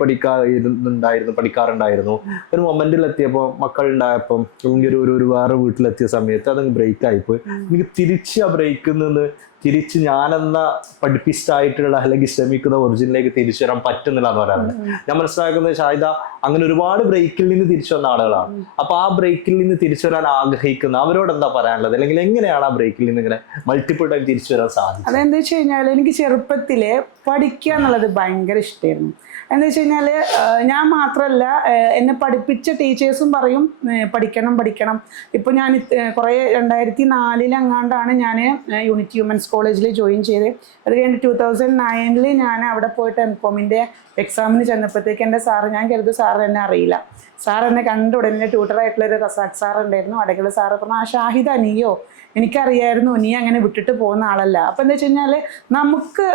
പഠിക്കാറുണ്ടായിരുന്നു, ഒരു മൊമെന്റിൽ എത്തിയപ്പോൾ മക്കളുണ്ടായപ്പം അല്ലെങ്കിൽ ഒരു വേറെ വീട്ടിലെത്തിയ സമയത്ത് അതങ്ങ് ബ്രേക്ക് ആയിപ്പോയി. എനിക്ക് തിരിച്ച് ആ ബ്രേക്കിൽ നിന്ന് തിരിച്ച് ഞാനെന്ന പഠിപ്പിസ്റ്റായിട്ടുള്ള അല്ലെങ്കിൽ ശ്രമിക്കുന്ന ഒറിജിനിലേക്ക് തിരിച്ചു വരാൻ പറ്റുന്നില്ല എന്ന് പറയാറുണ്ട്. ഞാൻ മനസ്സിലാക്കുന്നത് ഷാഹിദ അങ്ങനെ ഒരുപാട് ബ്രേക്കിൽ നിന്ന് തിരിച്ചു വന്ന ആളുകളാണ്. അപ്പൊ ആ ബ്രേക്കിൽ നിന്ന് തിരിച്ചു വരാൻ ആഗ്രഹിക്കുന്ന അവരോട് എന്താ പറയാനുള്ളത്, അല്ലെങ്കിൽ എങ്ങനെയാണ് ആ ബ്രേക്കിൽ നിന്ന് ഇങ്ങനെ മൾട്ടിപ്പിൾ ടൈം തിരിച്ചു വരാൻ സാധിക്കും? അതെന്താ വെച്ച് കഴിഞ്ഞാൽ എനിക്ക് ചെറുപ്പത്തിലെ പഠിക്കുക എന്നുള്ളത് ഭയങ്കര ഇഷ്ടമായിരുന്നു. എന്താ വെച്ച് കഴിഞ്ഞാൽ ഞാൻ മാത്രമല്ല, എന്നെ പഠിപ്പിച്ച ടീച്ചേഴ്സും പറയും പഠിക്കണം. ഇപ്പോൾ ഞാൻ കുറേ 2004 അങ്ങാണ്ടാണ് ഞാൻ യൂണിറ്റി ഹ്യൂമൻസ് കോളേജിൽ ജോയിൻ ചെയ്ത്. അത് കഴിഞ്ഞ് 2009 ഞാൻ അവിടെ പോയിട്ട് MCOMൻ്റെ എക്സാമിന് ചെന്നപ്പോഴത്തേക്ക് എൻ്റെ സാറ്, ഞാൻ കരുതും സാറ് എന്നെ അറിയില്ല. സാർ എന്നെ കണ്ട ഉടനെ ട്യൂട്ടറായിട്ടുള്ളൊരു റസാഖ് സാർ ഉണ്ടായിരുന്നു, അടകൾ സാറ് പറഞ്ഞു, ഷാഹിദ നീയോ? എനിക്കറിയായിരുന്നു നീ അങ്ങനെ വിട്ടിട്ട് പോകുന്ന ആളല്ല. അപ്പം എന്താ വെച്ച് കഴിഞ്ഞാൽ നമുക്ക്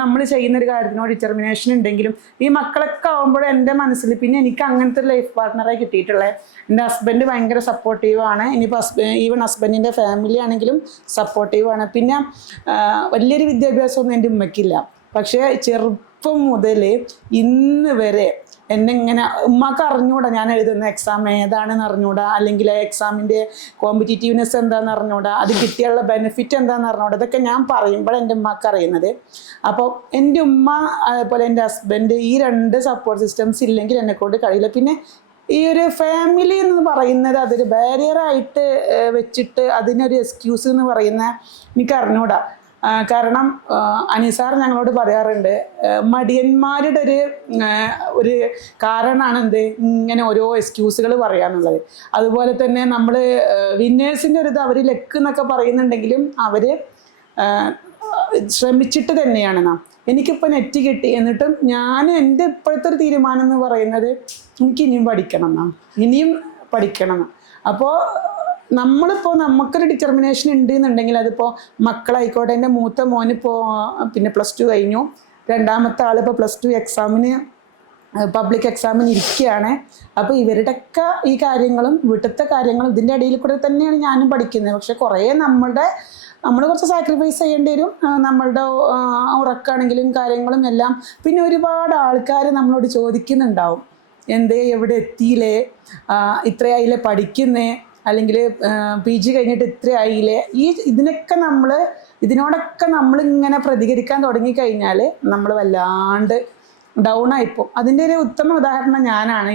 നമ്മൾ ചെയ്യുന്നൊരു കാര്യത്തിനോട് ഡിറ്റർമിനേഷൻ ഉണ്ടെങ്കിലും ഈ മക്കളൊക്കെ ആകുമ്പോഴും എൻ്റെ മനസ്സിൽ പിന്നെ എനിക്ക് അങ്ങനത്തെ ഒരു ലൈഫ് പാർട്ട്ണറായി കിട്ടിയിട്ടുള്ളത്. എൻ്റെ ഹസ്ബൻഡ് ഭയങ്കര സപ്പോർട്ടീവാണ്. ഇനിയിപ്പോൾ ഈവൻ ഹസ്ബൻഡിൻ്റെ ഫാമിലി ആണെങ്കിലും സപ്പോർട്ടീവാണ്. പിന്നെ വലിയൊരു വിദ്യാഭ്യാസമൊന്നും എൻ്റെ ഉമ്മയ്ക്കില്ല. പക്ഷേ ചെറുപ്പം മുതൽ ഇന്ന് വരെ എന്നെ ഇങ്ങനെ ഉമ്മാക്ക് അറിഞ്ഞൂടാ ഞാൻ എഴുതുന്ന എക്സാം ഏതാണെന്ന് അറിഞ്ഞൂടാ, അല്ലെങ്കിൽ എക്സാമിൻ്റെ കോമ്പറ്റീറ്റീവ്നെസ് എന്താണെന്ന് അറിഞ്ഞൂടാ, അത് കിട്ടിയുള്ള ബെനിഫിറ്റ് എന്താണെന്ന് അറിഞ്ഞൂടാ. ഇതൊക്കെ ഞാൻ പറയുമ്പോൾ എൻ്റെ ഉമ്മക്ക് അറിയുന്നത്. അപ്പോൾ എൻ്റെ ഉമ്മ അതുപോലെ എൻ്റെ ഹസ്ബൻഡ് ഈ 2 സപ്പോർട്ട് സിസ്റ്റംസ് ഇല്ലെങ്കിൽ എന്നെക്കൊണ്ട് കഴിയില്ല. പിന്നെ ഈ ഒരു ഫാമിലി എന്ന് പറയുന്നത് അതൊരു ബാരിയറായിട്ട് വെച്ചിട്ട് അതിനൊരു എക്സ്ക്യൂസ് എന്ന് പറയുന്ന എനിക്ക് അറിഞ്ഞൂടാ. കാരണം അനിസാർ ഞങ്ങളോട് പറയാറുണ്ട്, മടിയന്മാരുടെ ഒരു കാരണമാണ് എന്ത് ഇങ്ങനെ ഓരോ എക്സ്ക്യൂസുകൾ പറയാന്നുള്ളത്. അതുപോലെ തന്നെ നമ്മൾ വിന്നേഴ്സിൻ്റെ ഒരു ഇത് അവർ ലക്ക് എന്നൊക്കെ പറയുന്നുണ്ടെങ്കിലും അവർ ശ്രമിച്ചിട്ട് തന്നെയാണ് നാം. എനിക്കിപ്പോൾ നെറ്റ് കിട്ടി എന്നിട്ടും ഞാൻ എൻ്റെ ഇപ്പോഴത്തെ ഒരു തീരുമാനം എന്ന് പറയുന്നത് എനിക്ക് ഇനിയും പഠിക്കണം എന്നാണ്, ഇനിയും പഠിക്കണം. അപ്പോൾ നമ്മളിപ്പോൾ നമുക്കൊരു ഡിറ്റർമിനേഷൻ ഉണ്ട് എന്നുണ്ടെങ്കിൽ അതിപ്പോൾ മക്കളായിക്കോട്ടെ. എൻ്റെ മൂത്ത മോനിപ്പോൾ പിന്നെ +2 കഴിഞ്ഞു, രണ്ടാമത്തെ ആളിപ്പോൾ +2 എക്സാമിന് പബ്ലിക് എക്സാമിന് ഇരിക്കുകയാണ്. അപ്പോൾ ഇവരുടെയൊക്കെ ഈ കാര്യങ്ങളും വീട്ടിലത്തെ കാര്യങ്ങളും ഇതിൻ്റെ ഇടയിൽ കൂടെ തന്നെയാണ് ഞാനും പഠിക്കുന്നത്. പക്ഷെ കുറേ നമ്മൾ കുറച്ച് സാക്രിഫൈസ് ചെയ്യേണ്ടി വരും, നമ്മളുടെ ഉറക്കാണെങ്കിലും കാര്യങ്ങളും എല്ലാം. പിന്നെ ഒരുപാട് ആൾക്കാർ നമ്മളോട് ചോദിക്കുന്നുണ്ടാവും, എന്തേ എവിടെ എത്തിയില്ലേ, ഇത്രയായില്ലേ പഠിക്കുന്നേ, അല്ലെങ്കിൽ PG കഴിഞ്ഞിട്ട് ഇത്രയായില്ലേ. ഇതിനോടൊക്കെ നമ്മളിങ്ങനെ പ്രതികരിക്കാൻ തുടങ്ങിക്കഴിഞ്ഞാൽ നമ്മൾ വല്ലാണ്ട് ഡൗൺ ആയിപ്പോൾ. അതിൻ്റെ ഒരു ഉത്തമ ഉദാഹരണം ഞാനാണ്.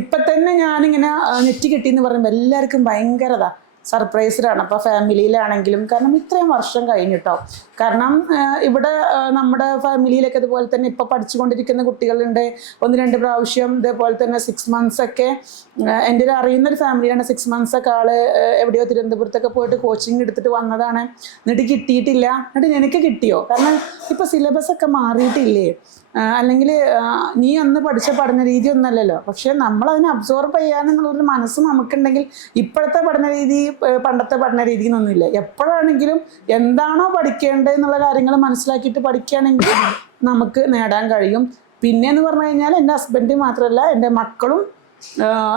ഇപ്പം തന്നെ ഞാനിങ്ങനെ നെറ്റ് കിട്ടിയെന്ന് പറയുമ്പോൾ എല്ലാവർക്കും ഭയങ്കരതാ സർപ്രൈസ്ഡാണ്. അപ്പോൾ ഫാമിലിയിലാണെങ്കിലും, കാരണം ഇത്രയും വർഷം കഴിഞ്ഞിട്ടോ. കാരണം ഇവിടെ നമ്മുടെ ഫാമിലിയിലൊക്കെ ഇതുപോലെ തന്നെ ഇപ്പോൾ പഠിച്ചുകൊണ്ടിരിക്കുന്ന കുട്ടികളുണ്ട്. 1-2 പ്രാവശ്യം ഇതേപോലെ തന്നെ 6 months ഒക്കെ എൻ്റെ ഒരു അറിയുന്നൊരു ഫാമിലിയാണ്. 6 months ഒക്കെ ആള് എവിടെയോ തിരുവനന്തപുരത്തൊക്കെ പോയിട്ട് കോച്ചിങ് എടുത്തിട്ട് വന്നതാണ്. എന്നിട്ട് കിട്ടിയിട്ടില്ല. എന്നിട്ട് നിനക്ക് കിട്ടിയോ? കാരണം ഇപ്പോൾ സിലബസ് ഒക്കെ മാറിയിട്ടില്ലേ, അല്ലെങ്കിൽ നീ അന്ന് പഠിച്ച പഠന രീതി ഒന്നല്ലല്ലോ. പക്ഷെ നമ്മളതിനെ അബ്സോർബ് ചെയ്യാനുള്ളൊരു മനസ്സ് നമുക്കുണ്ടെങ്കിൽ ഇപ്പോഴത്തെ പഠന രീതി പണ്ടത്തെ പഠന രീതി എന്നൊന്നുമില്ല. എപ്പോഴാണെങ്കിലും എന്താണോ പഠിക്കേണ്ടതെന്നുള്ള കാര്യങ്ങൾ മനസ്സിലാക്കിയിട്ട് പഠിക്കുകയാണെങ്കിൽ നമുക്ക് നേടാൻ കഴിയും. പിന്നെയെന്ന് പറഞ്ഞു കഴിഞ്ഞാൽ എൻ്റെ ഹസ്ബൻഡ് മാത്രമല്ല, എൻ്റെ മക്കളും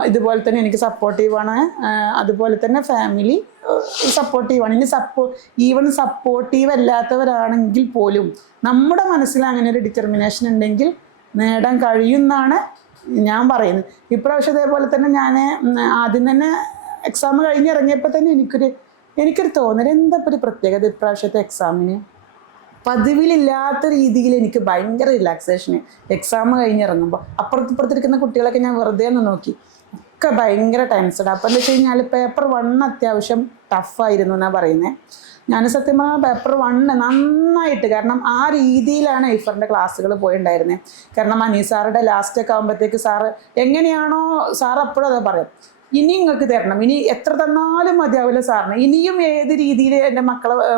ഇതുപോലെ തന്നെ എനിക്ക് സപ്പോർട്ടീവാണ്. അതുപോലെ തന്നെ ഫാമിലി സപ്പോർട്ടീവാണ്. ഇനി ഈവൻ സപ്പോർട്ടീവ് അല്ലാത്തവരാണെങ്കിൽ പോലും നമ്മുടെ മനസ്സിൽ അങ്ങനെ ഒരു ഡിറ്റർമിനേഷൻ ഉണ്ടെങ്കിൽ നേടാൻ കഴിയുമെന്നാണ് ഞാൻ പറയുന്നത്. ഇപ്രാവശ്യം അതേപോലെ തന്നെ ഞാൻ ആദ്യം തന്നെ എക്സാം കഴിഞ്ഞിറങ്ങിയപ്പോൾ തന്നെ എനിക്കൊരു തോന്നൽ, എന്താ ഒരു പ്രത്യേകത ഇപ്രാവശ്യത്തെ എക്സാമിന്. പതിവിലില്ലാത്ത രീതിയിൽ എനിക്ക് ഭയങ്കര റിലാക്സേഷന് എക്സാം കഴിഞ്ഞിറങ്ങുമ്പോൾ. അപ്പുറത്തിരിക്കുന്ന കുട്ടികളൊക്കെ ഞാൻ വെറുതെ ഒന്ന് നോക്കി, ഒക്കെ ഭയങ്കര ടെൻസ്ഡ്. അപ്പം എന്താ വെച്ച് കഴിഞ്ഞാൽ പേപ്പർ 1 അത്യാവശ്യം ടഫായിരുന്നു എന്നാണ് പറയുന്നത്. ഞാൻ സത്യം പറഞ്ഞാൽ പേപ്പർ 1 നന്നായിട്ട്, കാരണം ആ രീതിയിലാണ് ഐഫറിൻ്റെ ക്ലാസ്സുകൾ പോയിട്ടുണ്ടായിരുന്നത്. കാരണം അനീസാറുടെ ലാസ്റ്റൊക്കെ ആകുമ്പോഴത്തേക്ക് സാറ് എങ്ങനെയാണോ സാർ അപ്പോഴും അതാ പറയും, ഇനി നിങ്ങൾക്ക് തരണം, ഇനി എത്ര തന്നാലും മതിയാവില്ല സാറിന്, ഇനിയും ഏത് രീതിയിൽ എൻ്റെ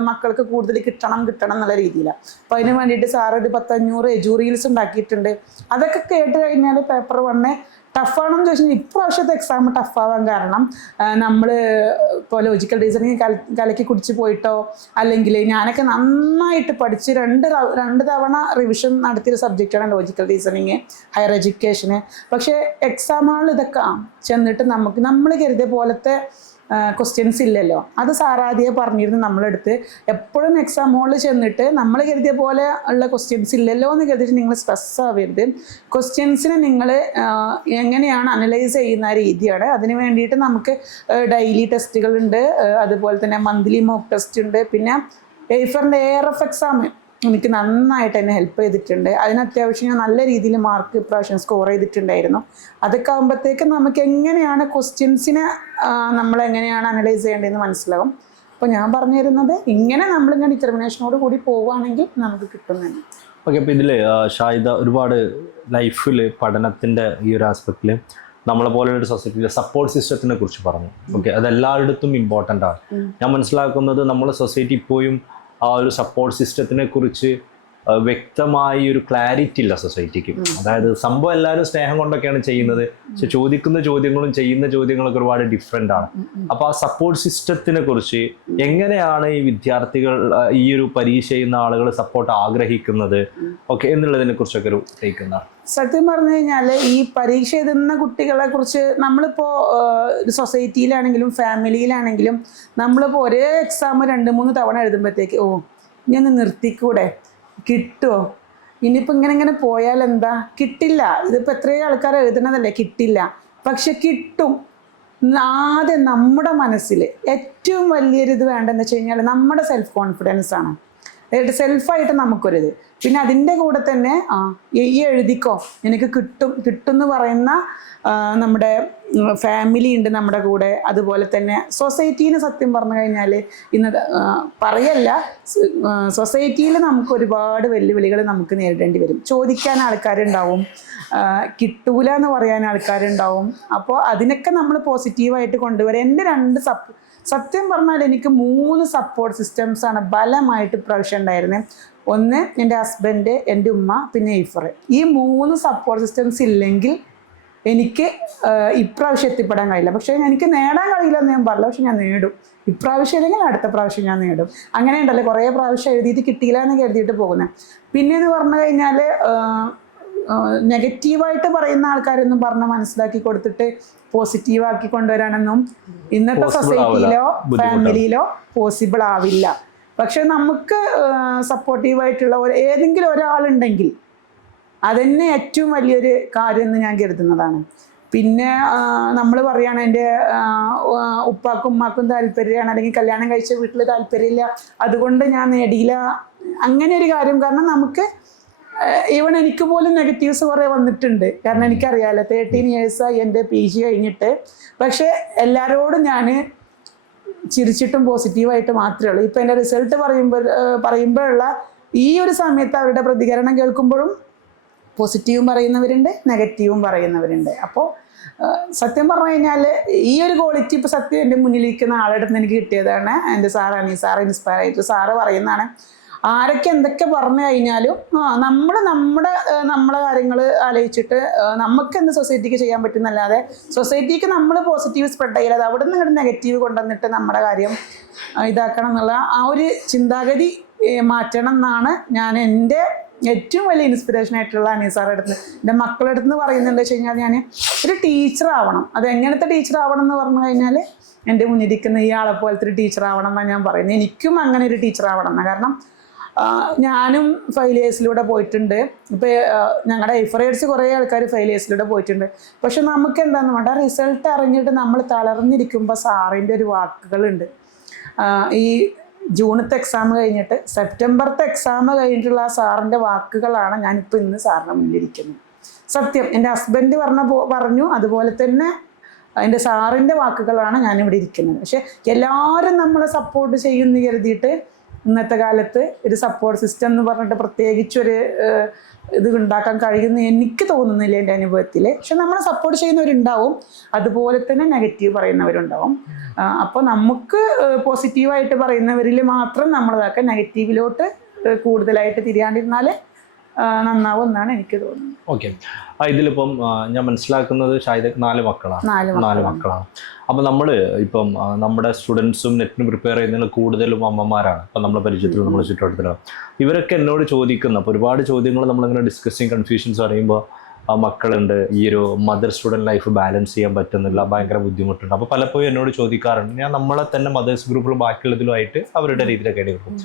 മക്കൾക്ക് കൂടുതൽ കിട്ടണം എന്നുള്ള രീതിയിലാണ്. അപ്പോൾ അതിന് വേണ്ടിയിട്ട് സാർ ഒരു 10-500 എജൂറിയൽസ് ഉണ്ടാക്കിയിട്ടുണ്ട്. അതൊക്കെ കേട്ട് കഴിഞ്ഞാൽ പേപ്പർ 1 ടഫാണെന്ന് ചോദിച്ചാൽ ഇപ്രാവശ്യത്തെ എക്സാം ടഫാവാൻ കാരണം നമ്മൾ ഇപ്പോൾ ലോജിക്കൽ റീസണിങ് കലക്കി കുടിച്ച് പോയിട്ടോ, അല്ലെങ്കിൽ ഞാനൊക്കെ നന്നായിട്ട് പഠിച്ച് 2 തവണ റിവിഷൻ നടത്തിയൊരു സബ്ജക്റ്റാണ് ലോജിക്കൽ റീസണിങ് ഹയർ എഡ്യൂക്കേഷന്. പക്ഷേ എക്സാം ഹാളിൽ ഇതൊക്കെ ചെന്നിട്ട് നമ്മൾ കരുതിയ പോലത്തെ ക്വസ്റ്റ്യൻസ് ഇല്ലല്ലോ. അത് സാറാദ്യം പറഞ്ഞിരുന്നു നമ്മളെടുത്ത്. എപ്പോഴും എക്സാം ഹോളിൽ ചെന്നിട്ട് നമ്മൾ കരുതിയ പോലെ ഉള്ള ക്വസ്റ്റ്യൻസ് ഇല്ലല്ലോ എന്ന് കരുതിയിട്ട് നിങ്ങൾ സ്ട്രെസ് ആവരുത്. ക്വസ്റ്റ്യൻസിനെ നിങ്ങൾ എങ്ങനെയാണ് അനലൈസ് ചെയ്യുന്ന രീതിയാണ്. അതിന് വേണ്ടിയിട്ട് നമുക്ക് ഡെയിലി ടെസ്റ്റുകളുണ്ട്, അതുപോലെ തന്നെ മന്ത്ലി മോക്ക് ടെസ്റ്റ് ഉണ്ട്. പിന്നെ ഐഫറിൻ്റെ ARF എക്സാം എനിക്ക് നന്നായിട്ട് എന്നെ ഹെൽപ്പ് ചെയ്തിട്ടുണ്ട്. അതിന് അത്യാവശ്യം ഞാൻ നല്ല രീതിയിൽ മാർക്ക് ഇപ്രാവശ്യം സ്കോർ ചെയ്തിട്ടുണ്ടായിരുന്നു. അതൊക്കെ ആകുമ്പോഴത്തേക്ക് നമുക്ക് എങ്ങനെയാണ് ക്വസ്റ്റ്യൻസിനെ നമ്മളെങ്ങനെയാണ് അനലൈസ് ചെയ്യേണ്ടതെന്ന് മനസ്സിലാവും. അപ്പോൾ ഞാൻ പറഞ്ഞു തരുന്നത് ഇങ്ങനെ നമ്മളിങ്ങനെ ഡിറ്റർമിനേഷനോട് കൂടി പോവുകയാണെങ്കിൽ നമുക്ക് കിട്ടുന്നതന്നെ. ഓക്കെ. അപ്പോൾ ഇതിൽ ഷാഹിദ ഒരുപാട് ലൈഫിൽ പഠനത്തിൻ്റെ ഈ ഒരു ആസ്പെക്റ്റിൽ നമ്മളെ പോലെയുള്ള സൊസൈറ്റിയിലെ സപ്പോർട്ട് സിസ്റ്റത്തിനെ കുറിച്ച് പറഞ്ഞു. ഓക്കെ, അത് എല്ലായിടത്തും ഇമ്പോർട്ടൻ്റ് ആണ്. ഞാൻ മനസ്സിലാക്കുന്നത് നമ്മുടെ സൊസൈറ്റി ഇപ്പോഴും ആ ഒരു സപ്പോർട്ട് സിസ്റ്റത്തിനെ കുറിച്ച് വ്യക്തമായി ഒരു ക്ലാരിറ്റി ഇല്ല സൊസൈറ്റിക്ക്. അതായത് സംഭവം എല്ലാവരും സ്നേഹം കൊണ്ടൊക്കെയാണ് ചെയ്യുന്നത്, പക്ഷെ ചോദിക്കുന്ന ചോദ്യങ്ങളും ചെയ്യുന്ന ചോദ്യങ്ങളൊക്കെ ഒരുപാട് ഡിഫറെൻ്റ് ആണ്. അപ്പോൾ ആ സപ്പോർട്ട് സിസ്റ്റത്തിനെ കുറിച്ച് എങ്ങനെയാണ് ഈ വിദ്യാർത്ഥികൾ, ഈ ഒരു പരീക്ഷ ചെയ്യുന്ന ആളുകൾ സപ്പോർട്ട് ആഗ്രഹിക്കുന്നത് ഓക്കെ എന്നുള്ളതിനെ കുറിച്ചൊക്കെ ഒരു ടേക്കുന്ന. സത്യം പറഞ്ഞു കഴിഞ്ഞാൽ ഈ പരീക്ഷ എഴുതുന്ന കുട്ടികളെ കുറിച്ച് നമ്മളിപ്പോൾ സൊസൈറ്റിയിലാണെങ്കിലും ഫാമിലിയിലാണെങ്കിലും നമ്മളിപ്പോൾ ഒരേ എക്സാം 2-3 തവണ എഴുതുമ്പോഴത്തേക്ക് ഞാൻ നിർത്തിക്കൂടെ, കിട്ടുമോ, ഇനിയിപ്പോൾ ഇങ്ങനെ പോയാൽ എന്താ, കിട്ടില്ല. ഇതിപ്പോൾ എത്രയോ ആൾക്കാർ എഴുതുന്നതല്ലേ, കിട്ടില്ല. പക്ഷെ കിട്ടും. ആദ്യം നമ്മുടെ മനസ്സിൽ ഏറ്റവും വലിയൊരു ഇത് വേണ്ടതെന്ന് വെച്ച് കഴിഞ്ഞാൽ നമ്മുടെ സെൽഫ് കോൺഫിഡൻസ് ആണ്. സെൽഫായിട്ട് നമുക്കൊരിത്. പിന്നെ അതിൻ്റെ കൂടെ തന്നെ ഈ എഴുതിക്കോ, എനിക്ക് കിട്ടും എന്ന് പറയുന്ന നമ്മുടെ ഫാമിലി ഉണ്ട് നമ്മുടെ കൂടെ. അതുപോലെ തന്നെ സൊസൈറ്റിയിൽ സത്യം പറഞ്ഞു കഴിഞ്ഞാൽ ഇന്ന് പറയല്ല, സൊസൈറ്റിയിൽ നമുക്ക് ഒരുപാട് വെല്ലുവിളികൾ നമുക്ക് നേരിടേണ്ടി വരും. ചോദിക്കാൻ ആൾക്കാരുണ്ടാവും, കിട്ടൂല എന്ന് പറയാൻ ആൾക്കാരുണ്ടാവും. അപ്പോൾ അതിനൊക്കെ നമ്മൾ പോസിറ്റീവായിട്ട് കൊണ്ടുവരാം. എൻ്റെ സത്യം പറഞ്ഞാൽ എനിക്ക് 3 സപ്പോർട്ട് സിസ്റ്റംസ് ആണ് ബലമായിട്ട് ഇപ്രാവശ്യം ഉണ്ടായിരുന്നത്. ഒന്ന് എൻ്റെ ഹസ്ബൻഡ്, എൻ്റെ ഉമ്മ, പിന്നെ ഈഫർ. ഈ 3 സപ്പോർട്ട് സിസ്റ്റംസ് ഇല്ലെങ്കിൽ എനിക്ക് ഇപ്രാവശ്യം എത്തിപ്പെടാൻ കഴിയില്ല. പക്ഷേ എനിക്ക് നേടാൻ കഴിയില്ല എന്ന് ഞാൻ പറയില്ല, പക്ഷെ ഞാൻ നേടും. ഇപ്രാവശ്യം അല്ലെങ്കിൽ അടുത്ത പ്രാവശ്യം ഞാൻ നേടും. അങ്ങനെ ഉണ്ടല്ലോ, കുറേ പ്രാവശ്യം എഴുതിയിട്ട് കിട്ടിയില്ല എന്ന് കരുതിയിട്ട് പോകുന്നത്. പിന്നെ എന്ന് പറഞ്ഞു കഴിഞ്ഞാൽ നെഗറ്റീവായിട്ട് പറയുന്ന ആൾക്കാരൊന്നും പറഞ്ഞ് മനസ്സിലാക്കി കൊടുത്തിട്ട് പോസിറ്റീവാക്കി കൊണ്ടുവരാനൊന്നും ഇന്നത്തെ സൊസൈറ്റിയിലോ ഫാമിലിയിലോ പോസിബിൾ ആവില്ല. പക്ഷെ നമുക്ക് സപ്പോർട്ടീവായിട്ടുള്ള ഏതെങ്കിലും ഒരാളുണ്ടെങ്കിൽ അതന്നെ ഏറ്റവും വലിയൊരു കാര്യം എന്ന് ഞാൻ കരുതുന്നതാണ്. പിന്നെ നമ്മൾ പറയുകയാണ് എൻ്റെ ഉപ്പാക്കും ഉമ്മാക്കും താല്പര്യമാണ്, അല്ലെങ്കിൽ കല്യാണം കഴിച്ച വീട്ടിൽ താല്പര്യമില്ല, അതുകൊണ്ട് ഞാൻ നേടിയില്ല, അങ്ങനെ ഒരു കാര്യം. കാരണം നമുക്ക് ഈവൻ എനിക്ക് പോലും നെഗറ്റീവ്സ് കുറേ വന്നിട്ടുണ്ട്. കാരണം എനിക്കറിയാമല്ലോ, 13 ഇയേഴ്സായി എൻ്റെ PG കഴിഞ്ഞിട്ട്. പക്ഷേ എല്ലാവരോടും ഞാൻ ചിരിച്ചിട്ടും പോസിറ്റീവായിട്ട് മാത്രമേ ഉള്ളൂ. ഇപ്പം എൻ്റെ റിസൾട്ട് പറയുമ്പോഴുള്ള ഈ ഒരു സമയത്ത് അവരുടെ പ്രതികരണം കേൾക്കുമ്പോഴും പോസിറ്റീവും പറയുന്നവരുണ്ട്, നെഗറ്റീവും പറയുന്നവരുണ്ട്. അപ്പോൾ സത്യം പറഞ്ഞു കഴിഞ്ഞാൽ ഈ ഒരു ക്വാളിറ്റി ഇപ്പോൾ സത്യം എൻ്റെ മുന്നിലിരിക്കുന്ന ആളുടെ അടുത്ത് എനിക്ക് കിട്ടിയതാണ്. എൻ്റെ സാറാണ്, ഈ സാറ് ഇൻസ്പയർ ആയിട്ട് സാറ് പറയുന്നതാണ്, ആരൊക്കെ എന്തൊക്കെ പറഞ്ഞു കഴിഞ്ഞാലും നമ്മളെ കാര്യങ്ങൾ ആലോചിച്ചിട്ട് നമുക്ക് എന്ത് സൊസൈറ്റിക്ക് ചെയ്യാൻ പറ്റുന്നല്ലാതെ സൊസൈറ്റിക്ക് നമ്മൾ പോസിറ്റീവ് സ്പ്രെഡ് ചെയ്യില്ല, അത് അവിടെ നിന്ന് നെഗറ്റീവ് കൊണ്ടുവന്നിട്ട് നമ്മുടെ കാര്യം ഇതാക്കണം എന്നുള്ള ആ ഒരു ചിന്താഗതി മാറ്റണം എന്നാണ് ഞാൻ എൻ്റെ ഏറ്റവും വലിയ ഇൻസ്പിറേഷൻ ആയിട്ടുള്ള അനീസാറുടെ അടുത്ത് എൻ്റെ മക്കളുടെ അടുത്ത് പറയുന്നുണ്ട് വെച്ച് കഴിഞ്ഞാൽ, ഞാൻ ഒരു ടീച്ചർ ആവണം. അത് എങ്ങനത്തെ ടീച്ചർ ആവണം എന്ന് പറഞ്ഞു കഴിഞ്ഞാൽ എൻ്റെ മുന്നിലിരിക്കുന്ന ഈ ആളെ പോലത്തെ ഒരു ടീച്ചർ ആവണം എന്നാണ് ഞാൻ പറയുന്നത്. എനിക്കും അങ്ങനെ ഒരു ടീച്ചർ ആവണം എന്നാണ്. കാരണം ഞാനും ഫെയിലിയേഴ്സിലൂടെ പോയിട്ടുണ്ട്. ഇപ്പോൾ ഞങ്ങളുടെ എഫറേറ്റ്സ് കുറേ ആൾക്കാർ ഫെയിലിയേഴ്സിലൂടെ പോയിട്ടുണ്ട്. പക്ഷെ നമുക്ക് എന്താണെന്ന് വേണ്ട, റിസൾട്ട് അറിഞ്ഞിട്ട് നമ്മൾ തളർന്നിരിക്കുമ്പോൾ സാറിൻ്റെ ഒരു വാക്കുകളുണ്ട്. ഈ ജൂണത്തെ എക്സാം കഴിഞ്ഞിട്ട് സെപ്റ്റംബറത്തെ എക്സാം കഴിഞ്ഞിട്ടുള്ള ആ സാറിൻ്റെ വാക്കുകളാണ് ഞാനിപ്പോൾ ഇന്ന് സാറിൻ്റെ മുന്നിലിരിക്കുന്നത്. സത്യം എൻ്റെ ഹസ്ബൻഡ് പറഞ്ഞു, അതുപോലെ തന്നെ എൻ്റെ സാറിൻ്റെ വാക്കുകളാണ് ഞാനിവിടെ ഇരിക്കുന്നത്. പക്ഷെ എല്ലാവരും നമ്മളെ സപ്പോർട്ട് ചെയ്യുമെന്ന് കരുതിയിട്ട് ഇന്നത്തെ കാലത്ത് ഒരു സപ്പോർട്ട് സിസ്റ്റം എന്ന് പറഞ്ഞിട്ട് പ്രത്യേകിച്ചൊരു ഇത് ഉണ്ടാക്കാൻ കഴിയുമെന്ന് എനിക്ക് തോന്നുന്നില്ല എൻ്റെ അനുഭവത്തിൽ. പക്ഷെ നമ്മളെ സപ്പോർട്ട് ചെയ്യുന്നവരുണ്ടാവും, അതുപോലെ തന്നെ നെഗറ്റീവ് പറയുന്നവരുണ്ടാവും. അപ്പോൾ നമുക്ക് പോസിറ്റീവായിട്ട് പറയുന്നവരിൽ മാത്രം നമ്മളിതാക്കാൻ നെഗറ്റീവിലോട്ട് കൂടുതലായിട്ട് തിരിയാണ്ടിരുന്നാൽ നന്നാവും എന്നാണ് എനിക്ക് തോന്നുന്നത്. ഓക്കെ, ഇതിലിപ്പം ഞാൻ മനസ്സിലാക്കുന്നത് ഷാഹിദ 4 മക്കളാണ്. 4 മക്കളാണ്. അപ്പം നമ്മൾ ഇപ്പം നമ്മുടെ സ്റ്റുഡൻസും നെറ്റിന് പ്രിപ്പയർ ചെയ്യുന്നതിൽ കൂടുതലും അമ്മമാരാണ്. അപ്പം നമ്മുടെ പരിചയത്തിലും നമ്മുടെ ചുറ്റുവട്ടത്തിലും ഇവരൊക്കെ എന്നോട് ചോദിക്കുന്ന അപ്പോൾ ഒരുപാട് ചോദ്യങ്ങൾ നമ്മളിങ്ങനെ ഡിസ്കസിങ് കൺഫ്യൂഷൻസ് പറയുമ്പോൾ മക്കളുണ്ട്, ഈ ഒരു മദർ സ്റ്റുഡൻറ്റ് ലൈഫ് ബാലൻസ് ചെയ്യാൻ പറ്റുന്നില്ല, ഭയങ്കര ബുദ്ധിമുട്ടുണ്ട്. അപ്പോൾ പലപ്പോഴും എന്നോട് ചോദിക്കാറുണ്ട്, ഞാൻ നമ്മളെ തന്നെ മദേഴ്സ് ഗ്രൂപ്പിലും ബാക്കിയുള്ളതിലുമായിട്ട് അവരുടെ രീതിയിലൊക്കെ എടുക്കും.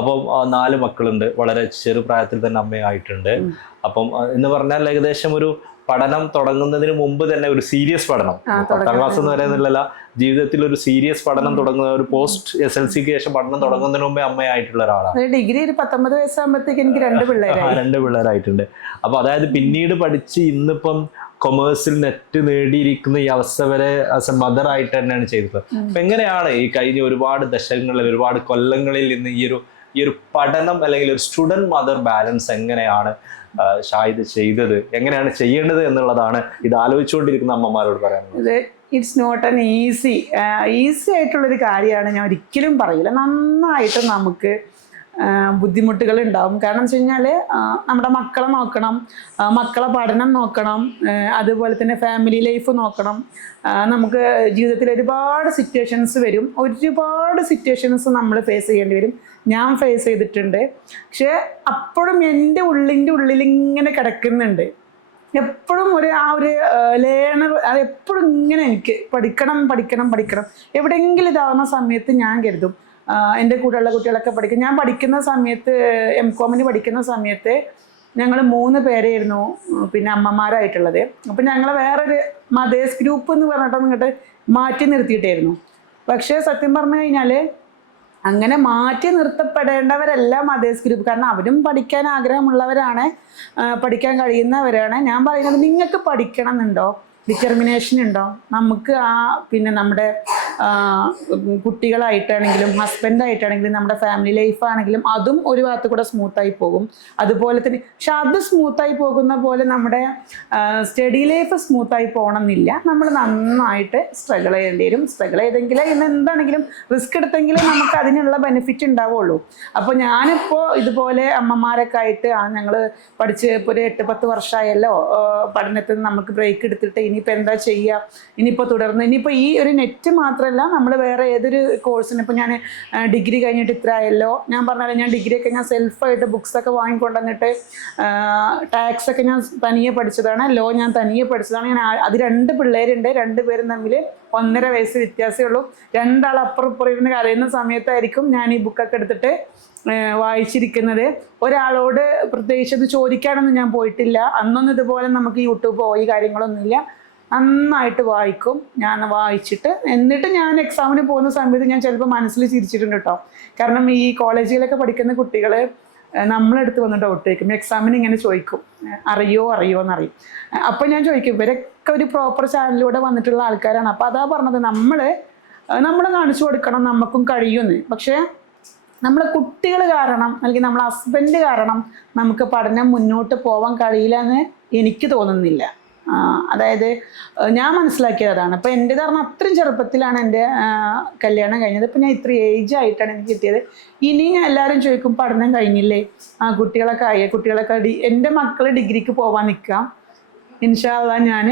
അപ്പം 4 മക്കളുണ്ട്, വളരെ ചെറുപ്രായത്തിൽ തന്നെ അമ്മയായിട്ടുണ്ട്. അപ്പം എന്ന് പറഞ്ഞാൽ ഏകദേശം ഒരു പഠനം തുടങ്ങുന്നതിന് മുമ്പ് തന്നെ ഒരു സീരിയസ് പഠനം, 10ാം ക്ലാസ് എന്ന് പറയുന്നില്ല, ജീവിതത്തിൽ ഒരു സീരിയസ് പഠനം തുടങ്ങുന്ന ഒരു പോസ്റ്റ് SLCക്ക് ശേഷം പഠനം തുടങ്ങുന്നതിന് മുമ്പേ അമ്മയായിട്ടുള്ള ഒരാളാണ്. ഡിഗ്രി 19 വയസ്സാകുമ്പോഴത്തേക്ക് എനിക്ക് 2 പിള്ളേരായിട്ടുണ്ട്. അപ്പൊ അതായത് പിന്നീട് പഠിച്ച് ഇന്നിപ്പം കൊമേഴ്സിൽ നെറ്റ് നേടിയിരിക്കുന്ന ഈ അവസ്ഥ വരെ ആസ് എ മദർ ആയിട്ട് തന്നെയാണ് ചെയ്തത്. അപ്പൊ എങ്ങനെയാണ് ഈ കഴിഞ്ഞ ഒരുപാട് ദശകങ്ങളിൽ ഒരുപാട് കൊല്ലങ്ങളിൽ നിന്ന് ഈ ഒരു പഠനം അല്ലെങ്കിൽ ഒരു സ്റ്റുഡന്റ് മദർ ബാലൻസ് എങ്ങനെയാണ് ഷാഹിദ് ചെയ്തത്, എങ്ങനെയാണ് ചെയ്യേണ്ടത് എന്നുള്ളതാണ് ഇത് ആലോചിച്ചുകൊണ്ടിരിക്കുന്ന അമ്മമാരോട് പറയാനുള്ളത്. ഇറ്റ്സ് നോട്ട് ആൻ ഈസി ആയിട്ടുള്ളൊരു കാര്യമാണ് ഞാൻ ഒരിക്കലും പറയില്ല. നന്നായിട്ട് നമുക്ക് ബുദ്ധിമുട്ടുകൾ ഉണ്ടാവും. കാരണം വെച്ച് കഴിഞ്ഞാൽ നമ്മുടെ മക്കളെ നോക്കണം, മക്കളെ പഠനം നോക്കണം, അതുപോലെ തന്നെ ഫാമിലി ലൈഫ് നോക്കണം. നമുക്ക് ജീവിതത്തിൽ ഒരുപാട് സിറ്റുവേഷൻസ് വരും, ഒരുപാട് സിറ്റുവേഷൻസ് നമ്മൾ ഫേസ് ചെയ്യേണ്ടി വരും. ഞാൻ ഫേസ് ചെയ്തിട്ടുണ്ട്. പക്ഷേ അപ്പോഴും എൻ്റെ ഉള്ളിൽ ഇങ്ങനെ കിടക്കുന്നുണ്ട് എപ്പോഴും ആ ഒരു ലേണർ, അത് എപ്പോഴും ഇങ്ങനെ എനിക്ക് പഠിക്കണം. എവിടെയെങ്കിലും ഇതാവുന്ന സമയത്ത് ഞാൻ കരുതും എൻ്റെ കൂടെയുള്ള കുട്ടികളൊക്കെ ഞാൻ പഠിക്കുന്ന സമയത്ത് MCOM പഠിക്കുന്ന സമയത്ത് ഞങ്ങൾ 3 പേരായിരുന്നു പിന്നെ അമ്മമാരായിട്ടുള്ളത്. അപ്പം ഞങ്ങളെ വേറൊരു മദേഴ്സ് ഗ്രൂപ്പ് എന്ന് പറഞ്ഞിട്ട് ഇങ്ങോട്ട് മാറ്റി നിർത്തിയിട്ടായിരുന്നു. പക്ഷേ സത്യം പറഞ്ഞു കഴിഞ്ഞാൽ അങ്ങനെ മാറ്റി നിർത്തപ്പെടേണ്ടവരല്ല മദേഴ്സ് ഗ്രൂപ്പ്. കാരണം അവരും പഠിക്കാൻ ആഗ്രഹമുള്ളവരാണ്, പഠിക്കാൻ കഴിയുന്നവരാണ്. ഞാൻ പറയുന്നത് നിങ്ങൾക്ക് പഠിക്കണം എന്നുണ്ടോ, ഡിറ്റർമിനേഷൻ ഉണ്ടോ, നമുക്ക് പിന്നെ നമ്മുടെ കുട്ടികളായിട്ടാണെങ്കിലും ഹസ്ബൻഡായിട്ടാണെങ്കിലും നമ്മുടെ ഫാമിലി ലൈഫാണെങ്കിലും അതും ഒരു ഭാഗത്ത് കൂടെ സ്മൂത്തായി പോകും. അതുപോലെ തന്നെ പക്ഷെ അത് സ്മൂത്തായി പോകുന്ന പോലെ നമ്മുടെ സ്റ്റഡി ലൈഫ് സ്മൂത്തായി പോകണമെന്നില്ല. നമ്മൾ നന്നായിട്ട് സ്ട്രഗിൾ ചെയ്യേണ്ടി വരും. സ്ട്രഗിൾ ചെയ്തെങ്കിലേ ഇന്ന് എന്താണെങ്കിലും റിസ്ക് എടുത്തെങ്കിലേ നമുക്ക് അതിനുള്ള ബെനിഫിറ്റ് ഉണ്ടാവുള്ളൂ. അപ്പോൾ ഞാനിപ്പോൾ ഇതുപോലെ അമ്മമാരൊക്കെ ആയിട്ട് ഞങ്ങൾ പഠിച്ച് ഇപ്പോൾ ഒരു 8-10 വർഷമായല്ലോ പഠനത്തിൽ നിന്ന് നമുക്ക് ബ്രേക്ക് എടുത്തിട്ട് ഇനിയിപ്പോൾ എന്താ ചെയ്യുക, ഇനിയിപ്പോൾ തുടർന്ന് ഇനിയിപ്പോൾ ഈ ഒരു നെറ്റ് മാത്രമല്ല നമ്മൾ വേറെ ഏതൊരു കോഴ്സിന് ഇപ്പോൾ ഞാൻ ഡിഗ്രി കഴിഞ്ഞിട്ട് ഇത്ര ആയല്ലോ, ഞാൻ പറഞ്ഞാൽ ഞാൻ ഡിഗ്രിയൊക്കെ ഞാൻ സെൽഫായിട്ട് ബുക്സൊക്കെ വാങ്ങിക്കൊണ്ടുവന്നിട്ട് ടാക്സൊക്കെ ഞാൻ തനിയെ പഠിച്ചതാണ്, ലോ ഞാൻ തനിയെ പഠിച്ചതാണ്. ഞാൻ അത് 2 പിള്ളേരുണ്ട്, 2 പേരും തമ്മിൽ 1.5 വയസ്സ് വ്യത്യാസമേ ഉള്ളൂ. 2 ആൾ അപ്പുറം ഇപ്പുറം ഇരുന്ന് കരയുന്ന സമയത്തായിരിക്കും ഞാൻ ഈ ബുക്കൊക്കെ എടുത്തിട്ട് വായിച്ചിരിക്കുന്നത്. ഒരാളോട് പ്രത്യേകിച്ച് അത് ചോദിക്കാനൊന്നും ഞാൻ പോയിട്ടില്ല. അന്നൊന്നും ഇതുപോലെ നമുക്ക് യൂട്യൂബോ ഈ കാര്യങ്ങളൊന്നുമില്ല. നന്നായിട്ട് വായിക്കും. ഞാൻ വായിച്ചിട്ട് എന്നിട്ട് ഞാൻ എക്സാമിന് പോകുന്ന സമയത്ത് ഞാൻ ചിലപ്പോൾ മനസ്സിൽ ചിരിച്ചിട്ടുണ്ട് കേട്ടോ. കാരണം ഈ കോളേജിലൊക്കെ പഠിക്കുന്ന കുട്ടികൾ നമ്മളെടുത്ത് വന്ന് ഡൗട്ട് ചോദിക്കും, എക്സാമിന് ഇങ്ങനെ ചോദിക്കും, അറിയോ എന്നറിയും. അപ്പോൾ ഞാൻ ചോദിക്കും, ഇവരൊക്കെ ഒരു പ്രോപ്പർ ചാനലിലൂടെ വന്നിട്ടുള്ള ആൾക്കാരാണ്. അപ്പോൾ അതാ പറഞ്ഞത്, നമ്മൾ കാണിച്ചു കൊടുക്കണം നമുക്കും കഴിയുമെന്ന്. പക്ഷേ നമ്മളെ കുട്ടികൾ കാരണം അല്ലെങ്കിൽ നമ്മളെ ഹസ്ബൻഡ് കാരണം നമുക്ക് പഠനം മുന്നോട്ട് പോകാൻ കഴിയില്ല എന്ന് എനിക്ക് തോന്നുന്നില്ല. അതായത് ഞാൻ മനസ്സിലാക്കിയത് അതാണ്. അപ്പോൾ എൻ്റെ കാരണം അത്രയും ചെറുപ്പത്തിലാണ് എൻ്റെ കല്യാണം കഴിഞ്ഞത്. ഇപ്പോൾ ഞാൻ ഇത്ര ഏജ് ആയിട്ടാണ് എനിക്ക് കിട്ടിയത്. ഇനി എല്ലാവരും ചോദിക്കും പഠനം കഴിഞ്ഞില്ലേ, കുട്ടികളൊക്കെ എൻ്റെ മക്കൾ ഡിഗ്രിക്ക് പോകാൻ നിൽക്കാം. ഇൻഷാ അല്ലാഹ് ഞാൻ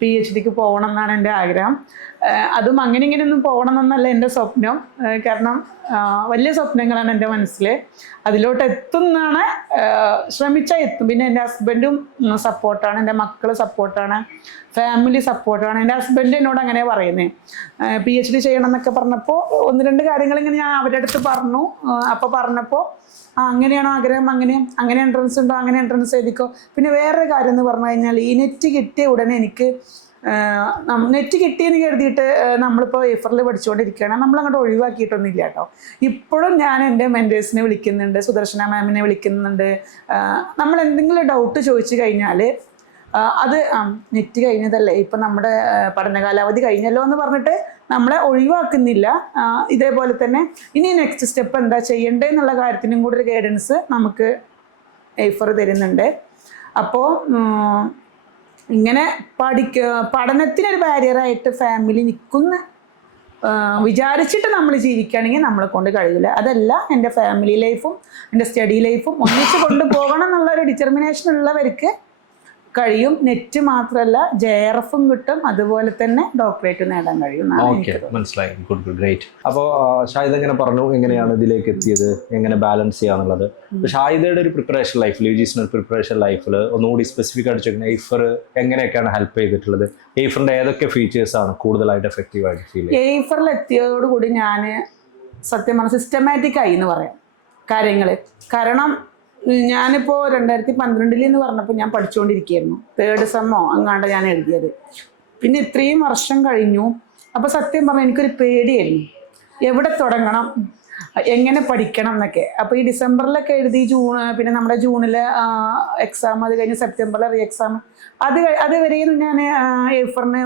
PhDക്ക് പോകണം എന്നാണ് എൻ്റെ ആഗ്രഹം. അതും അങ്ങനെ ഇങ്ങനെയൊന്നും പോകണം എന്നല്ല എൻ്റെ സ്വപ്നം. കാരണം വലിയ സ്വപ്നങ്ങളാണ് എൻ്റെ മനസ്സിൽ. അതിലോട്ട് എത്തുന്നാണ്, ശ്രമിച്ചാൽ എത്തും. പിന്നെ എൻ്റെ ഹസ്ബൻഡും സപ്പോർട്ടാണ്, എൻ്റെ മക്കൾ സപ്പോർട്ടാണ്, ഫാമിലി സപ്പോർട്ടാണ്. എൻ്റെ ഹസ്ബൻഡ് എന്നോട് അങ്ങനെ പറയുന്നത്, PhD ചെയ്യണം എന്നൊക്കെ പറഞ്ഞപ്പോൾ 1-2 കാര്യങ്ങൾ ഇങ്ങനെ ഞാൻ അവരുടെ അടുത്ത് പറഞ്ഞു. അപ്പോൾ പറഞ്ഞപ്പോൾ അങ്ങനെയാണോ ആഗ്രഹം, അങ്ങനെ എൻട്രൻസ് ഉണ്ടോ, അങ്ങനെ എൻട്രൻസ് എഴുതിക്കോ. പിന്നെ വേറൊരു കാര്യം എന്ന് പറഞ്ഞു കഴിഞ്ഞാൽ ഈ നെറ്റ് കിട്ടിയ ഉടനെ എനിക്ക് നെറ്റ് കിട്ടിയെന്ന് കരുതിയിട്ട് നമ്മളിപ്പോൾ ഏഫറിൽ പഠിച്ചുകൊണ്ടിരിക്കുകയാണ്, നമ്മളങ്ങോട്ട് ഒഴിവാക്കിയിട്ടൊന്നുമില്ല കേട്ടോ. ഇപ്പോഴും ഞാൻ എൻ്റെ മെൻറ്റേഴ്സിനെ വിളിക്കുന്നുണ്ട്, സുദർശന മാമിനെ വിളിക്കുന്നുണ്ട്. നമ്മൾ എന്തെങ്കിലും ഡൗട്ട് ചോദിച്ചു കഴിഞ്ഞാൽ അത് നെറ്റ് കഴിഞ്ഞതല്ലേ, ഇപ്പം നമ്മുടെ പഠനകാലാവധി കഴിഞ്ഞല്ലോ എന്ന് പറഞ്ഞിട്ട് നമ്മളെ ഒഴിവാക്കുന്നില്ല. ഇതേപോലെ തന്നെ ഇനി നെക്സ്റ്റ് സ്റ്റെപ്പ് എന്താ ചെയ്യേണ്ടതെന്നുള്ള കാര്യത്തിനും കൂടി ഒരു ഗൈഡൻസ് നമുക്ക് ഏഫർ തരുന്നുണ്ട്. അപ്പോൾ ഇങ്ങനെ പഠനത്തിനൊരു ബാരിയറായിട്ട് ഫാമിലി നിൽക്കുന്ന വിചാരിച്ചിട്ട് നമ്മൾ ജീവിക്കുകയാണെങ്കിൽ നമ്മളെ കൊണ്ട് കഴിയില്ല. അതല്ല, എൻ്റെ ഫാമിലി ലൈഫും എൻ്റെ സ്റ്റഡി ലൈഫും ഒന്നിച്ച് കൊണ്ടുപോകണം എന്നുള്ളൊരു ഡിറ്റർമിനേഷൻ ഉള്ളവർക്ക് കഴിയും. നെറ്റ് മാത്രമല്ല JRFും കിട്ടും, അതുപോലെ തന്നെ ഡോക്ടറേറ്റ് നേടാൻ കഴിയും. മനസ്സിലായി. Good, great. അപ്പോൾ ഷാഹിദ എങ്ങനെ പറഞ്ഞു എങ്ങനെയാണ് ഇതിലേക്ക് എത്തിയത്, എങ്ങനെ ബാലൻസ് ചെയ്യാന്നുള്ളത്. ഷാഹിദയുടെ ഒരു പ്രിപ്പറേഷൻ ലൈഫിൽ, UGC പ്രിപ്പറേഷൻ ലൈഫിൽ ഒന്നുകൂടി സ്പെസിഫിക് ആയിട്ട് ചോദിക്കുന്നത്, എയ്ഫർ എങ്ങനെയൊക്കെയാണ് ഹെൽപ്പ് ചെയ്തിട്ടുള്ളത്? എയ്ഫറിന്റെ ഏതൊക്കെ ഫീച്ചേഴ്സ് ആണ് കൂടുതലായിട്ട് എഫക്റ്റീവ് ആയിട്ട് ഫീൽ ചെയ്യുന്നത്? എയ്ഫറിൽ എത്തിയതോടുകൂടി ഞാൻ സത്യം പറഞ്ഞ സിസ്റ്റമാറ്റിക് ആയി എന്ന് പറയാം കാര്യങ്ങൾ. കാരണം ഞാനിപ്പോൾ 2012 എന്ന് പറഞ്ഞപ്പോൾ ഞാൻ പഠിച്ചുകൊണ്ടിരിക്കുകയായിരുന്നു. 3rd സെമ്മോ അങ്ങാണ്ട് ഞാൻ എഴുതിയത്. പിന്നെ ഇത്രയും വർഷം കഴിഞ്ഞു. അപ്പോൾ സത്യം പറഞ്ഞാൽ എനിക്കൊരു പേടിയായിരുന്നു, എവിടെ തുടങ്ങണം, എങ്ങനെ പഠിക്കണം എന്നൊക്കെ. അപ്പോൾ ഈ ഡിസംബറിലൊക്കെ എഴുതി, പിന്നെ നമ്മുടെ ജൂണിലെ എക്സാം, അത് കഴിഞ്ഞ് സെപ്റ്റംബറിലെ റീ എക്സാം, അതുവരെയും ഞാൻ ഏഫറിന്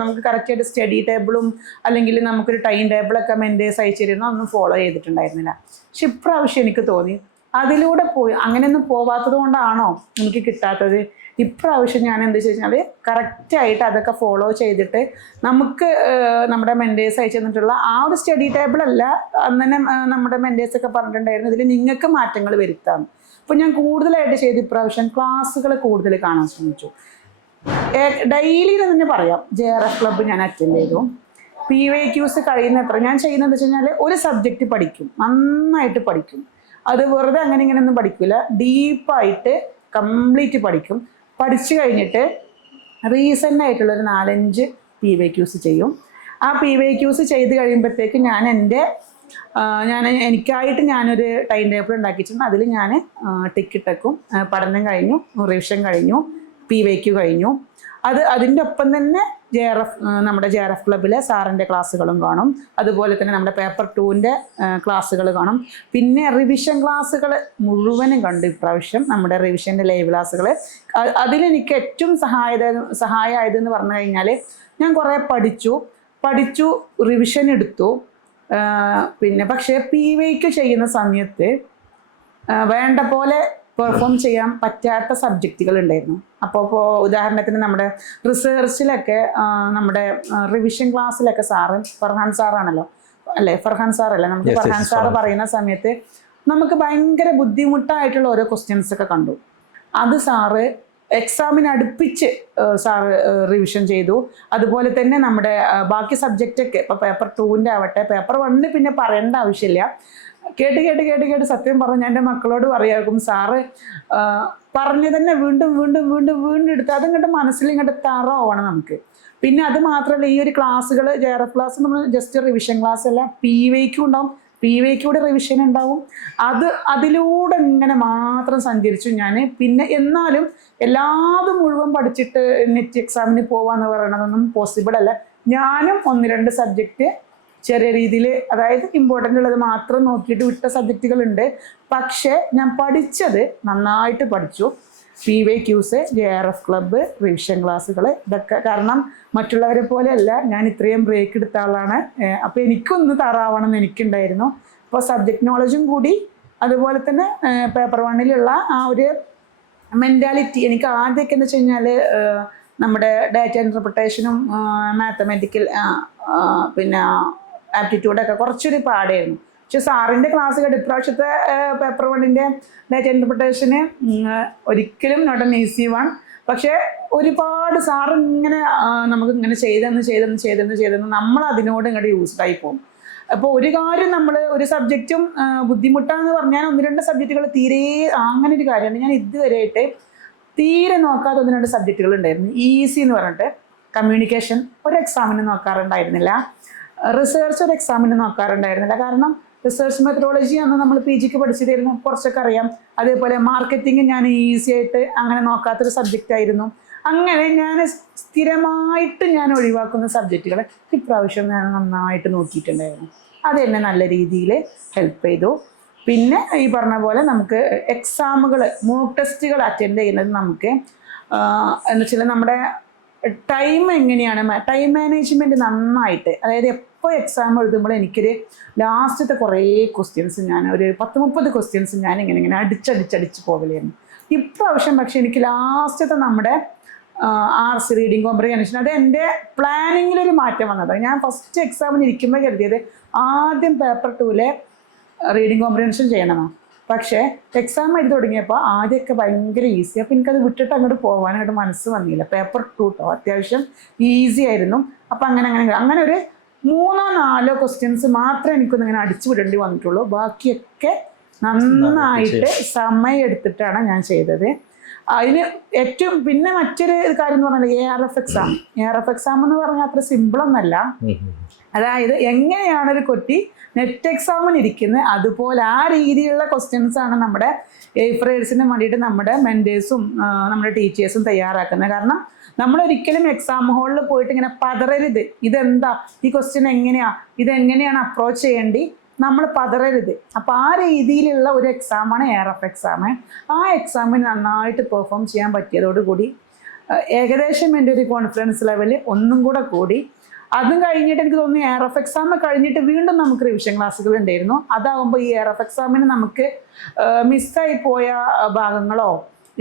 നമുക്ക് കറക്റ്റായിട്ട് സ്റ്റഡി ടേബിളും അല്ലെങ്കിൽ നമുക്കൊരു ടൈം ടേബിളൊക്കെ മെൻറ്റേഴ്സ് അയച്ചിരുന്നു, ഒന്നും ഫോളോ ചെയ്തിട്ടുണ്ടായിരുന്നില്ല. പക്ഷെ ഇപ്രാവശ്യം എനിക്ക് തോന്നി അതിലൂടെ അങ്ങനെയൊന്നും പോവാത്തത് കൊണ്ടാണോ എനിക്ക് കിട്ടാത്തത്. ഇപ്രാവശ്യം ഞാൻ എന്താ വെച്ച് കഴിഞ്ഞാൽ കറക്റ്റായിട്ട് അതൊക്കെ ഫോളോ ചെയ്തിട്ട് നമുക്ക് നമ്മുടെ മെൻറ്റേഴ്സ് അയച്ചു തന്നിട്ടുള്ള ആ ഒരു സ്റ്റഡി ടേബിളല്ല, അന്നെ നമ്മുടെ മെൻറ്റേഴ്സൊക്കെ പറഞ്ഞിട്ടുണ്ടായിരുന്നു ഇതിൽ നിങ്ങൾക്ക് മാറ്റങ്ങൾ വരുത്താം. അപ്പോൾ ഞാൻ കൂടുതലായിട്ട് ചെയ്ത് ഇപ്രാവശ്യം ക്ലാസ്സുകൾ കൂടുതൽ കാണാൻ ശ്രമിച്ചു. ഡെയിലി തന്നെ പറയാം, JRF ക്ലബ്ബ് ഞാൻ അറ്റൻഡ് ചെയ്തു. PYQs കഴിയുന്നത്ര ഞാൻ ചെയ്യുന്നത് വെച്ച് കഴിഞ്ഞാൽ ഒരു സബ്ജക്റ്റ് പഠിക്കും, നന്നായിട്ട് പഠിക്കും. അത് വെറുതെ അങ്ങനെ ഇങ്ങനെയൊന്നും പഠിക്കില്ല, ഡീപ്പായിട്ട് കംപ്ലീറ്റ് പഠിക്കും. പഠിച്ചു കഴിഞ്ഞിട്ട് റീസെൻ്റ് ആയിട്ടുള്ളൊരു 4-5 PYQs ചെയ്യും. ആ PYQs ചെയ്ത് കഴിയുമ്പോഴത്തേക്ക് ഞാൻ എൻ്റെ എനിക്കായിട്ട് ഞാനൊരു ടൈം ടേബിൾ ഉണ്ടാക്കിയിട്ടുണ്ട്. അതിൽ ഞാൻ ടിക്കറ്റ് വെക്കും. പഠനം കഴിഞ്ഞു, റിവിഷൻ കഴിഞ്ഞു, PYQ കഴിഞ്ഞു. അതിൻ്റെ ഒപ്പം തന്നെ നമ്മുടെ JRF ക്ലബ്ബിലെ സാറിൻ്റെ ക്ലാസ്സുകളും കാണും. അതുപോലെ തന്നെ നമ്മുടെ പേപ്പർ 2ൻ്റെ ക്ലാസ്സുകൾ കാണും. പിന്നെ റിവിഷൻ ക്ലാസ്സുകൾ മുഴുവനും കണ്ടു ഇപ്രാവശ്യം, നമ്മുടെ റിവിഷൻ്റെ ലൈവ് ക്ലാസ്സുകൾ. അതിലെനിക്ക് ഏറ്റവും സഹായമായതെന്ന് പറഞ്ഞു കഴിഞ്ഞാൽ ഞാൻ കുറേ പഠിച്ചു, റിവിഷൻ എടുത്തു. പിന്നെ പക്ഷേ PYQ ചെയ്യുന്ന സമയത്ത് വേണ്ട പോലെ പെർഫോം ചെയ്യാൻ പറ്റാത്ത സബ്ജക്റ്റുകൾ ഉണ്ടായിരുന്നു. അപ്പോൾ ഉദാഹരണത്തിന് നമ്മുടെ റിസേർച്ചിലൊക്കെ നമ്മുടെ റിവിഷൻ ക്ലാസ്സിലൊക്കെ ഫർഹാൻ സാറാണല്ലോ, അല്ലേ? ഫർഹാൻ സാറല്ലേ? നമുക്ക് ഫർഹാൻ സാറ് പറയുന്ന സമയത്ത് നമുക്ക് ഭയങ്കര ബുദ്ധിമുട്ടായിട്ടുള്ള ഓരോ ക്വസ്റ്റ്യൻസ് ഒക്കെ കണ്ടു. അത് സാറ് എക്സാമിന് അടുപ്പിച്ച് സാറ് റിവിഷൻ ചെയ്തു. അതുപോലെ തന്നെ നമ്മുടെ ബാക്കി സബ്ജക്റ്റൊക്കെ ഇപ്പോൾ പേപ്പർ 2ൻ്റെ ആവട്ടെ, പേപ്പർ 1 പിന്നെ പറയേണ്ട ആവശ്യമില്ല. കേട്ട് സത്യം പറഞ്ഞ് എൻ്റെ മക്കളോട് പറയാക്കും, സാറ് പറഞ്ഞു തന്നെ വീണ്ടും എടുത്ത് അതിങ്ങോട്ട് മനസ്സിൽ ഇങ്ങോട്ട് തറവാണ് നമുക്ക്. പിന്നെ അത് മാത്രമല്ല, ഈ ഒരു ക്ലാസ്സുകൾ JRF ക്ലാസ് നമ്മൾ ജസ്റ്റ് റിവിഷൻ ക്ലാസ് അല്ല, PYQ ഉണ്ടാവും, PYQയുടെ റിവിഷൻ ഉണ്ടാവും. അതിലൂടെ ഇങ്ങനെ മാത്രം സഞ്ചരിച്ചു ഞാൻ. പിന്നെ എന്നാലും എല്ലാതും മുഴുവൻ പഠിച്ചിട്ട് നെറ്റ് എക്സാമിന് പോവാന്ന് പറയണതൊന്നും പോസിബിൾ അല്ല. ഞാനും 1-2 സബ്ജക്റ്റ് ചെറിയ രീതിയിൽ, അതായത് ഇമ്പോർട്ടൻ്റ് ഉള്ളത് മാത്രം നോക്കിയിട്ട് വിട്ട സബ്ജക്റ്റുകളുണ്ട്. പക്ഷേ ഞാൻ പഠിച്ചത് നന്നായിട്ട് പഠിച്ചു. PYQs, JRF ക്ലബ്ബ്, റിവിഷൻ ക്ലാസ്സുകൾ, ഇതൊക്കെ. കാരണം മറ്റുള്ളവരെ പോലെയല്ല, ഞാൻ ഇത്രയും ബ്രേക്ക് എടുത്ത ആളാണ്. അപ്പോൾ എനിക്കൊന്ന് തറാവണം എന്ന് എനിക്കുണ്ടായിരുന്നു. അപ്പോൾ സബ്ജക്റ്റ് നോളജും കൂടി, അതുപോലെ തന്നെ പേപ്പർ 1ലുള്ള ആ ഒരു മെൻറ്റാലിറ്റി എനിക്ക് ആദ്യമൊക്കെ എന്ന് വെച്ച് കഴിഞ്ഞാൽ നമ്മുടെ ഡാറ്റ ഇൻ്റർപ്രിട്ടേഷനും മാത്തമാറ്റിക്കൽ പിന്നെ ആപ്റ്റിറ്റ്യൂഡൊക്കെ കുറച്ചൊരു പാടായിരുന്നു. പക്ഷെ സാറിൻ്റെ ക്ലാസ് കേട്ട് ഇപ്രാവശ്യത്തെ പേപ്പർ 1ൻ്റെ ഡാറ്റ ഇൻ്റർപ്രിട്ടേഷന് ഒരിക്കലും നോട്ട് ആൻ ഈസി വൺ. പക്ഷേ ഒരുപാട് സാറ് ഇങ്ങനെ നമുക്ക് ഇങ്ങനെ ചെയ്തെന്ന് നമ്മൾ അതിനോട് ഇങ്ങോട്ട് യൂസ്ഡായി പോകും. അപ്പോൾ ഒരു കാര്യം നമ്മൾ ഒരു സബ്ജക്റ്റും ബുദ്ധിമുട്ടാണെന്ന് പറഞ്ഞാൽ 1-2 സബ്ജക്റ്റുകൾ തീരെ അങ്ങനെ ഒരു കാര്യമാണ്. ഞാൻ ഇതുവരെയായിട്ട് തീരെ നോക്കാതെ 1-2 സബ്ജക്റ്റുകൾ ഉണ്ടായിരുന്നു. ഈസി എന്ന് പറഞ്ഞിട്ട് കമ്മ്യൂണിക്കേഷൻ ഒരു എക്സാമിന് നോക്കാറുണ്ടായിരുന്നില്ല, റിസർച്ച് ഒരു എക്സാമിന് നോക്കാറുണ്ടായിരുന്നില്ല. കാരണം റിസർച്ച് മെത്തഡോളജി അന്ന് നമ്മൾ PGക്ക് പഠിച്ചതായിരുന്നു, കുറച്ചൊക്കെ അറിയാം. അതേപോലെ മാർക്കറ്റിംഗ് ഞാൻ ഈസി ആയിട്ട് അങ്ങനെ നോക്കാത്തൊരു സബ്ജക്റ്റ് ആയിരുന്നു. അങ്ങനെ ഞാൻ സ്ഥിരമായിട്ട് ഞാൻ ഒഴിവാക്കുന്ന സബ്ജക്റ്റുകൾ ഇപ്രാവശ്യം ഞാൻ നന്നായിട്ട് നോക്കിയിട്ടുണ്ടായിരുന്നു. അത് എന്നെ നല്ല രീതിയിൽ ഹെൽപ്പ് ചെയ്തു. പിന്നെ ഈ പറഞ്ഞ പോലെ നമുക്ക് എക്സാമുകൾ, മോക്ക് ടെസ്റ്റുകൾ അറ്റൻഡ് ചെയ്യുന്നത് നമുക്ക് എന്ന് വെച്ചാൽ നമ്മുടെ ടൈം എങ്ങനെയാണ്, ടൈം മാനേജ്മെൻറ്റ് നന്നായിട്ട്, അതായത് എപ്പോൾ എക്സാം എഴുതുമ്പോൾ എനിക്കൊരു ലാസ്റ്റത്തെ കുറേ ക്വസ്റ്റ്യൻസ് ഞാൻ ഒരു 10-30 ക്വസ്റ്റ്യൻസ് ഞാൻ ഇങ്ങനെ അടിച്ചടിച്ച് പോകലായിരുന്നു. ഇപ്രാവശ്യം പക്ഷേ എനിക്ക് ലാസ്റ്റത്തെ നമ്മുടെ RC റീഡിങ് കോംപ്രിഹെൻഷൻ, അത് എൻ്റെ പ്ലാനിങ്ങിലൊരു മാറ്റം വന്നതാണ്. ഞാൻ ഫസ്റ്റ് എക്സാമിന് ഇരിക്കുമ്പോൾ കരുതിയത് ആദ്യം പേപ്പർ 2ലെ റീഡിങ് കോംപ്രിഹെൻഷൻ ചെയ്യണമെന്നാണ്. പക്ഷേ എക്സാം എഴുതി തുടങ്ങിയപ്പോൾ ആദ്യമൊക്കെ ഭയങ്കര ഈസി. അപ്പോൾ എനിക്കത് വിട്ടിട്ട് അങ്ങോട്ട് പോകാനായിട്ട് മനസ്സ് വന്നില്ല. പേപ്പർ 2 കേട്ടോ അത്യാവശ്യം ഈസി ആയിരുന്നു. അപ്പോൾ അങ്ങനെ ഒരു 3-4 ക്വസ്റ്റ്യൻസ് മാത്രമേ എനിക്കൊന്ന് ഇങ്ങനെ അടിച്ചു വിടേണ്ടി വന്നിട്ടുള്ളൂ. ബാക്കിയൊക്കെ നന്നായിട്ട് സമയം എടുത്തിട്ടാണ് ഞാൻ ചെയ്തത്. അതിന് ഏറ്റവും പിന്നെ മറ്റൊരു കാര്യം എന്ന് പറഞ്ഞാൽ ARF എക്സാം എന്ന് പറഞ്ഞാൽ അത്ര സിമ്പിളൊന്നല്ല. അതായത് എങ്ങനെയാണ് ഒരു കുട്ടി നെറ്റ് എക്സാമിന് ഇരിക്കുന്നത് അതുപോലെ ആ രീതിയിലുള്ള ക്വസ്റ്റ്യൻസ് ആണ് നമ്മുടെ എയ്ഫ്രേഡ്സിന് വേണ്ടിയിട്ട് നമ്മുടെ മെൻറ്റേഴ്സും നമ്മുടെ ടീച്ചേഴ്സും തയ്യാറാക്കുന്നത്. കാരണം നമ്മളൊരിക്കലും എക്സാം ഹാളിൽ പോയിട്ട് ഇങ്ങനെ പതറരുത്, ഇതെന്താ, ഈ ക്വസ്റ്റ്യൻ ഇതെങ്ങനെയാണ് അപ്രോച്ച് ചെയ്യേണ്ടി, നമ്മൾ പതറരുത്. അപ്പോൾ ആ രീതിയിലുള്ള ഒരു എക്സാമാണ് ARF എക്സാം. ആ എക്സാമിന് നന്നായിട്ട് പെർഫോം ചെയ്യാൻ പറ്റിയതോടുകൂടി ഏകദേശം എൻ്റെ ഒരു കോൺഫിഡൻസ് ലെവൽ ഒന്നും കൂടെ കൂടി. അതും കഴിഞ്ഞിട്ട് എനിക്ക് തോന്നുന്നു ARF എക്സാം കഴിഞ്ഞിട്ട് വീണ്ടും നമുക്ക് റിവിഷൻ ക്ലാസ്സുകൾ ഉണ്ടായിരുന്നു. അതാകുമ്പോൾ ഈ ARF എക്സാമിന് നമുക്ക് മിസ്സായി പോയ ഭാഗങ്ങളോ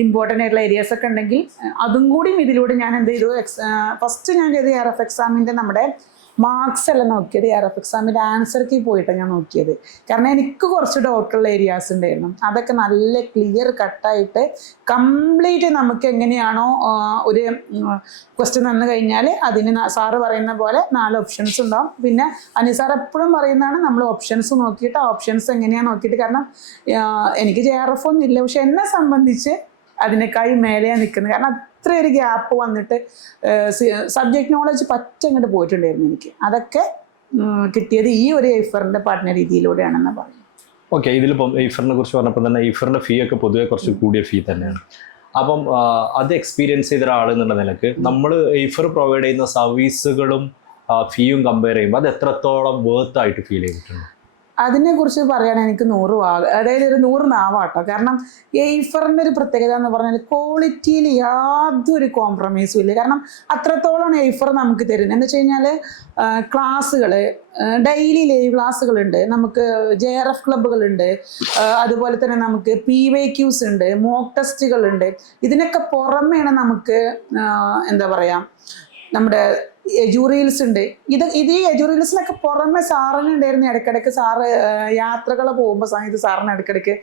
ഇമ്പോർട്ടൻ്റ് ആയിട്ടുള്ള ഏരിയാസ് ഒക്കെ ഉണ്ടെങ്കിൽ അതും കൂടി ഇതിലൂടെ ഞാൻ എന്ത് ചെയ്തു, ഫസ്റ്റ് ഞാൻ ചെയ്ത് ARF എക്സാമിൻ്റെ നമ്മുടെ മാർക്സ് അല്ല നോക്കിയത്, ARF എക്സാമിൻ്റെ ആൻസർ കീ പോയിട്ടാണ് ഞാൻ നോക്കിയത്. കാരണം എനിക്ക് കുറച്ച് ഡൗട്ടുള്ള ഏരിയാസ് ഉണ്ടായിരുന്നു. അതൊക്കെ നല്ല ക്ലിയർ കട്ടായിട്ട് കംപ്ലീറ്റ് നമുക്ക് എങ്ങനെയാണോ ഒരു ക്വസ്റ്റ്യൻ തന്നു കഴിഞ്ഞാൽ അതിന് സാറ് പറയുന്ന പോലെ 4 ഓപ്ഷൻസ് ഉണ്ടാവും. പിന്നെ സാർ എപ്പോഴും പറയുന്നതാണ് നമ്മൾ ഓപ്ഷൻസ് നോക്കിയിട്ട് ആ ഓപ്ഷൻസ് എങ്ങനെയാണ് നോക്കിയിട്ട്. കാരണം എനിക്ക് JRF ഒന്നും ഇല്ല, പക്ഷെ എന്നെ സംബന്ധിച്ച് അതിനേക്കാളും മേലെയാണ് നിൽക്കുന്നത്. കാരണം അത്രയൊരു ഗ്യാപ്പ് വന്നിട്ട് സബ്ജക്റ്റ് നോളജ് പറ്റങ്ങോട്ട് പോയിട്ടുണ്ടായിരുന്നു എനിക്ക്. അതൊക്കെ കിട്ടിയത് ഈ ഒരു എയ്ഫറിൻ്റെ പഠന രീതിയിലൂടെയാണെന്ന് പറയും. ഓക്കെ, ഇതിലിപ്പം എയ്ഫറിനെ കുറിച്ച് പറഞ്ഞപ്പോൾ തന്നെ എയ്ഫറിൻ്റെ ഫീ ഒക്കെ പൊതുവെ കുറച്ച് കൂടിയ ഫീ തന്നെയാണ്. അപ്പം അത് എക്സ്പീരിയൻസ് ചെയ്ത ഒരാളെന്നുള്ള നിലക്ക് നമ്മൾ എയ്ഫർ പ്രൊവൈഡ് ചെയ്യുന്ന സർവീസുകളും ഫീയും കമ്പയർ ചെയ്യുമ്പോൾ അത് എത്രത്തോളം വേർത്ത് ആയിട്ട് ഫീൽ ചെയ്തിട്ടുണ്ട്? അതിനെക്കുറിച്ച് പറയുകയാണെങ്കിൽ എനിക്ക് 100 വാക്ക്, അതായത് ഒരു 100 നാവാട്ടോ. കാരണം എയ്ഫറിൻ്റെ ഒരു പ്രത്യേകത എന്ന് പറഞ്ഞാൽ ക്വാളിറ്റിയിൽ യാതൊരു കോംപ്രമൈസും ഇല്ല. കാരണം അത്രത്തോളം എയ്ഫർ നമുക്ക് തരുന്നത്. എന്ന് വെച്ച് കഴിഞ്ഞാൽ ക്ലാസ്സുകൾ, ഡെയിലി ലൈവ് ക്ലാസ്സുകളുണ്ട്, നമുക്ക് JRF ക്ലബ്ബുകളുണ്ട്, അതുപോലെ തന്നെ നമുക്ക് PYQs ഉണ്ട്, മോക്ക് ടെസ്റ്റുകളുണ്ട്. ഇതിനൊക്കെ പുറമെയാണ് നമുക്ക് എന്താ പറയുക, നമ്മുടെ എജുറീൽസ് ഉണ്ട്. ഇത് ഈ എജുറീൽസിനൊക്കെ പുറമെ സാറിനുണ്ടായിരുന്നു ഇടയ്ക്കിടയ്ക്ക് സാറ് യാത്രകൾ പോകുമ്പോൾ സമയത്ത് സാറിന് ഇടയ്ക്കിടയ്ക്ക്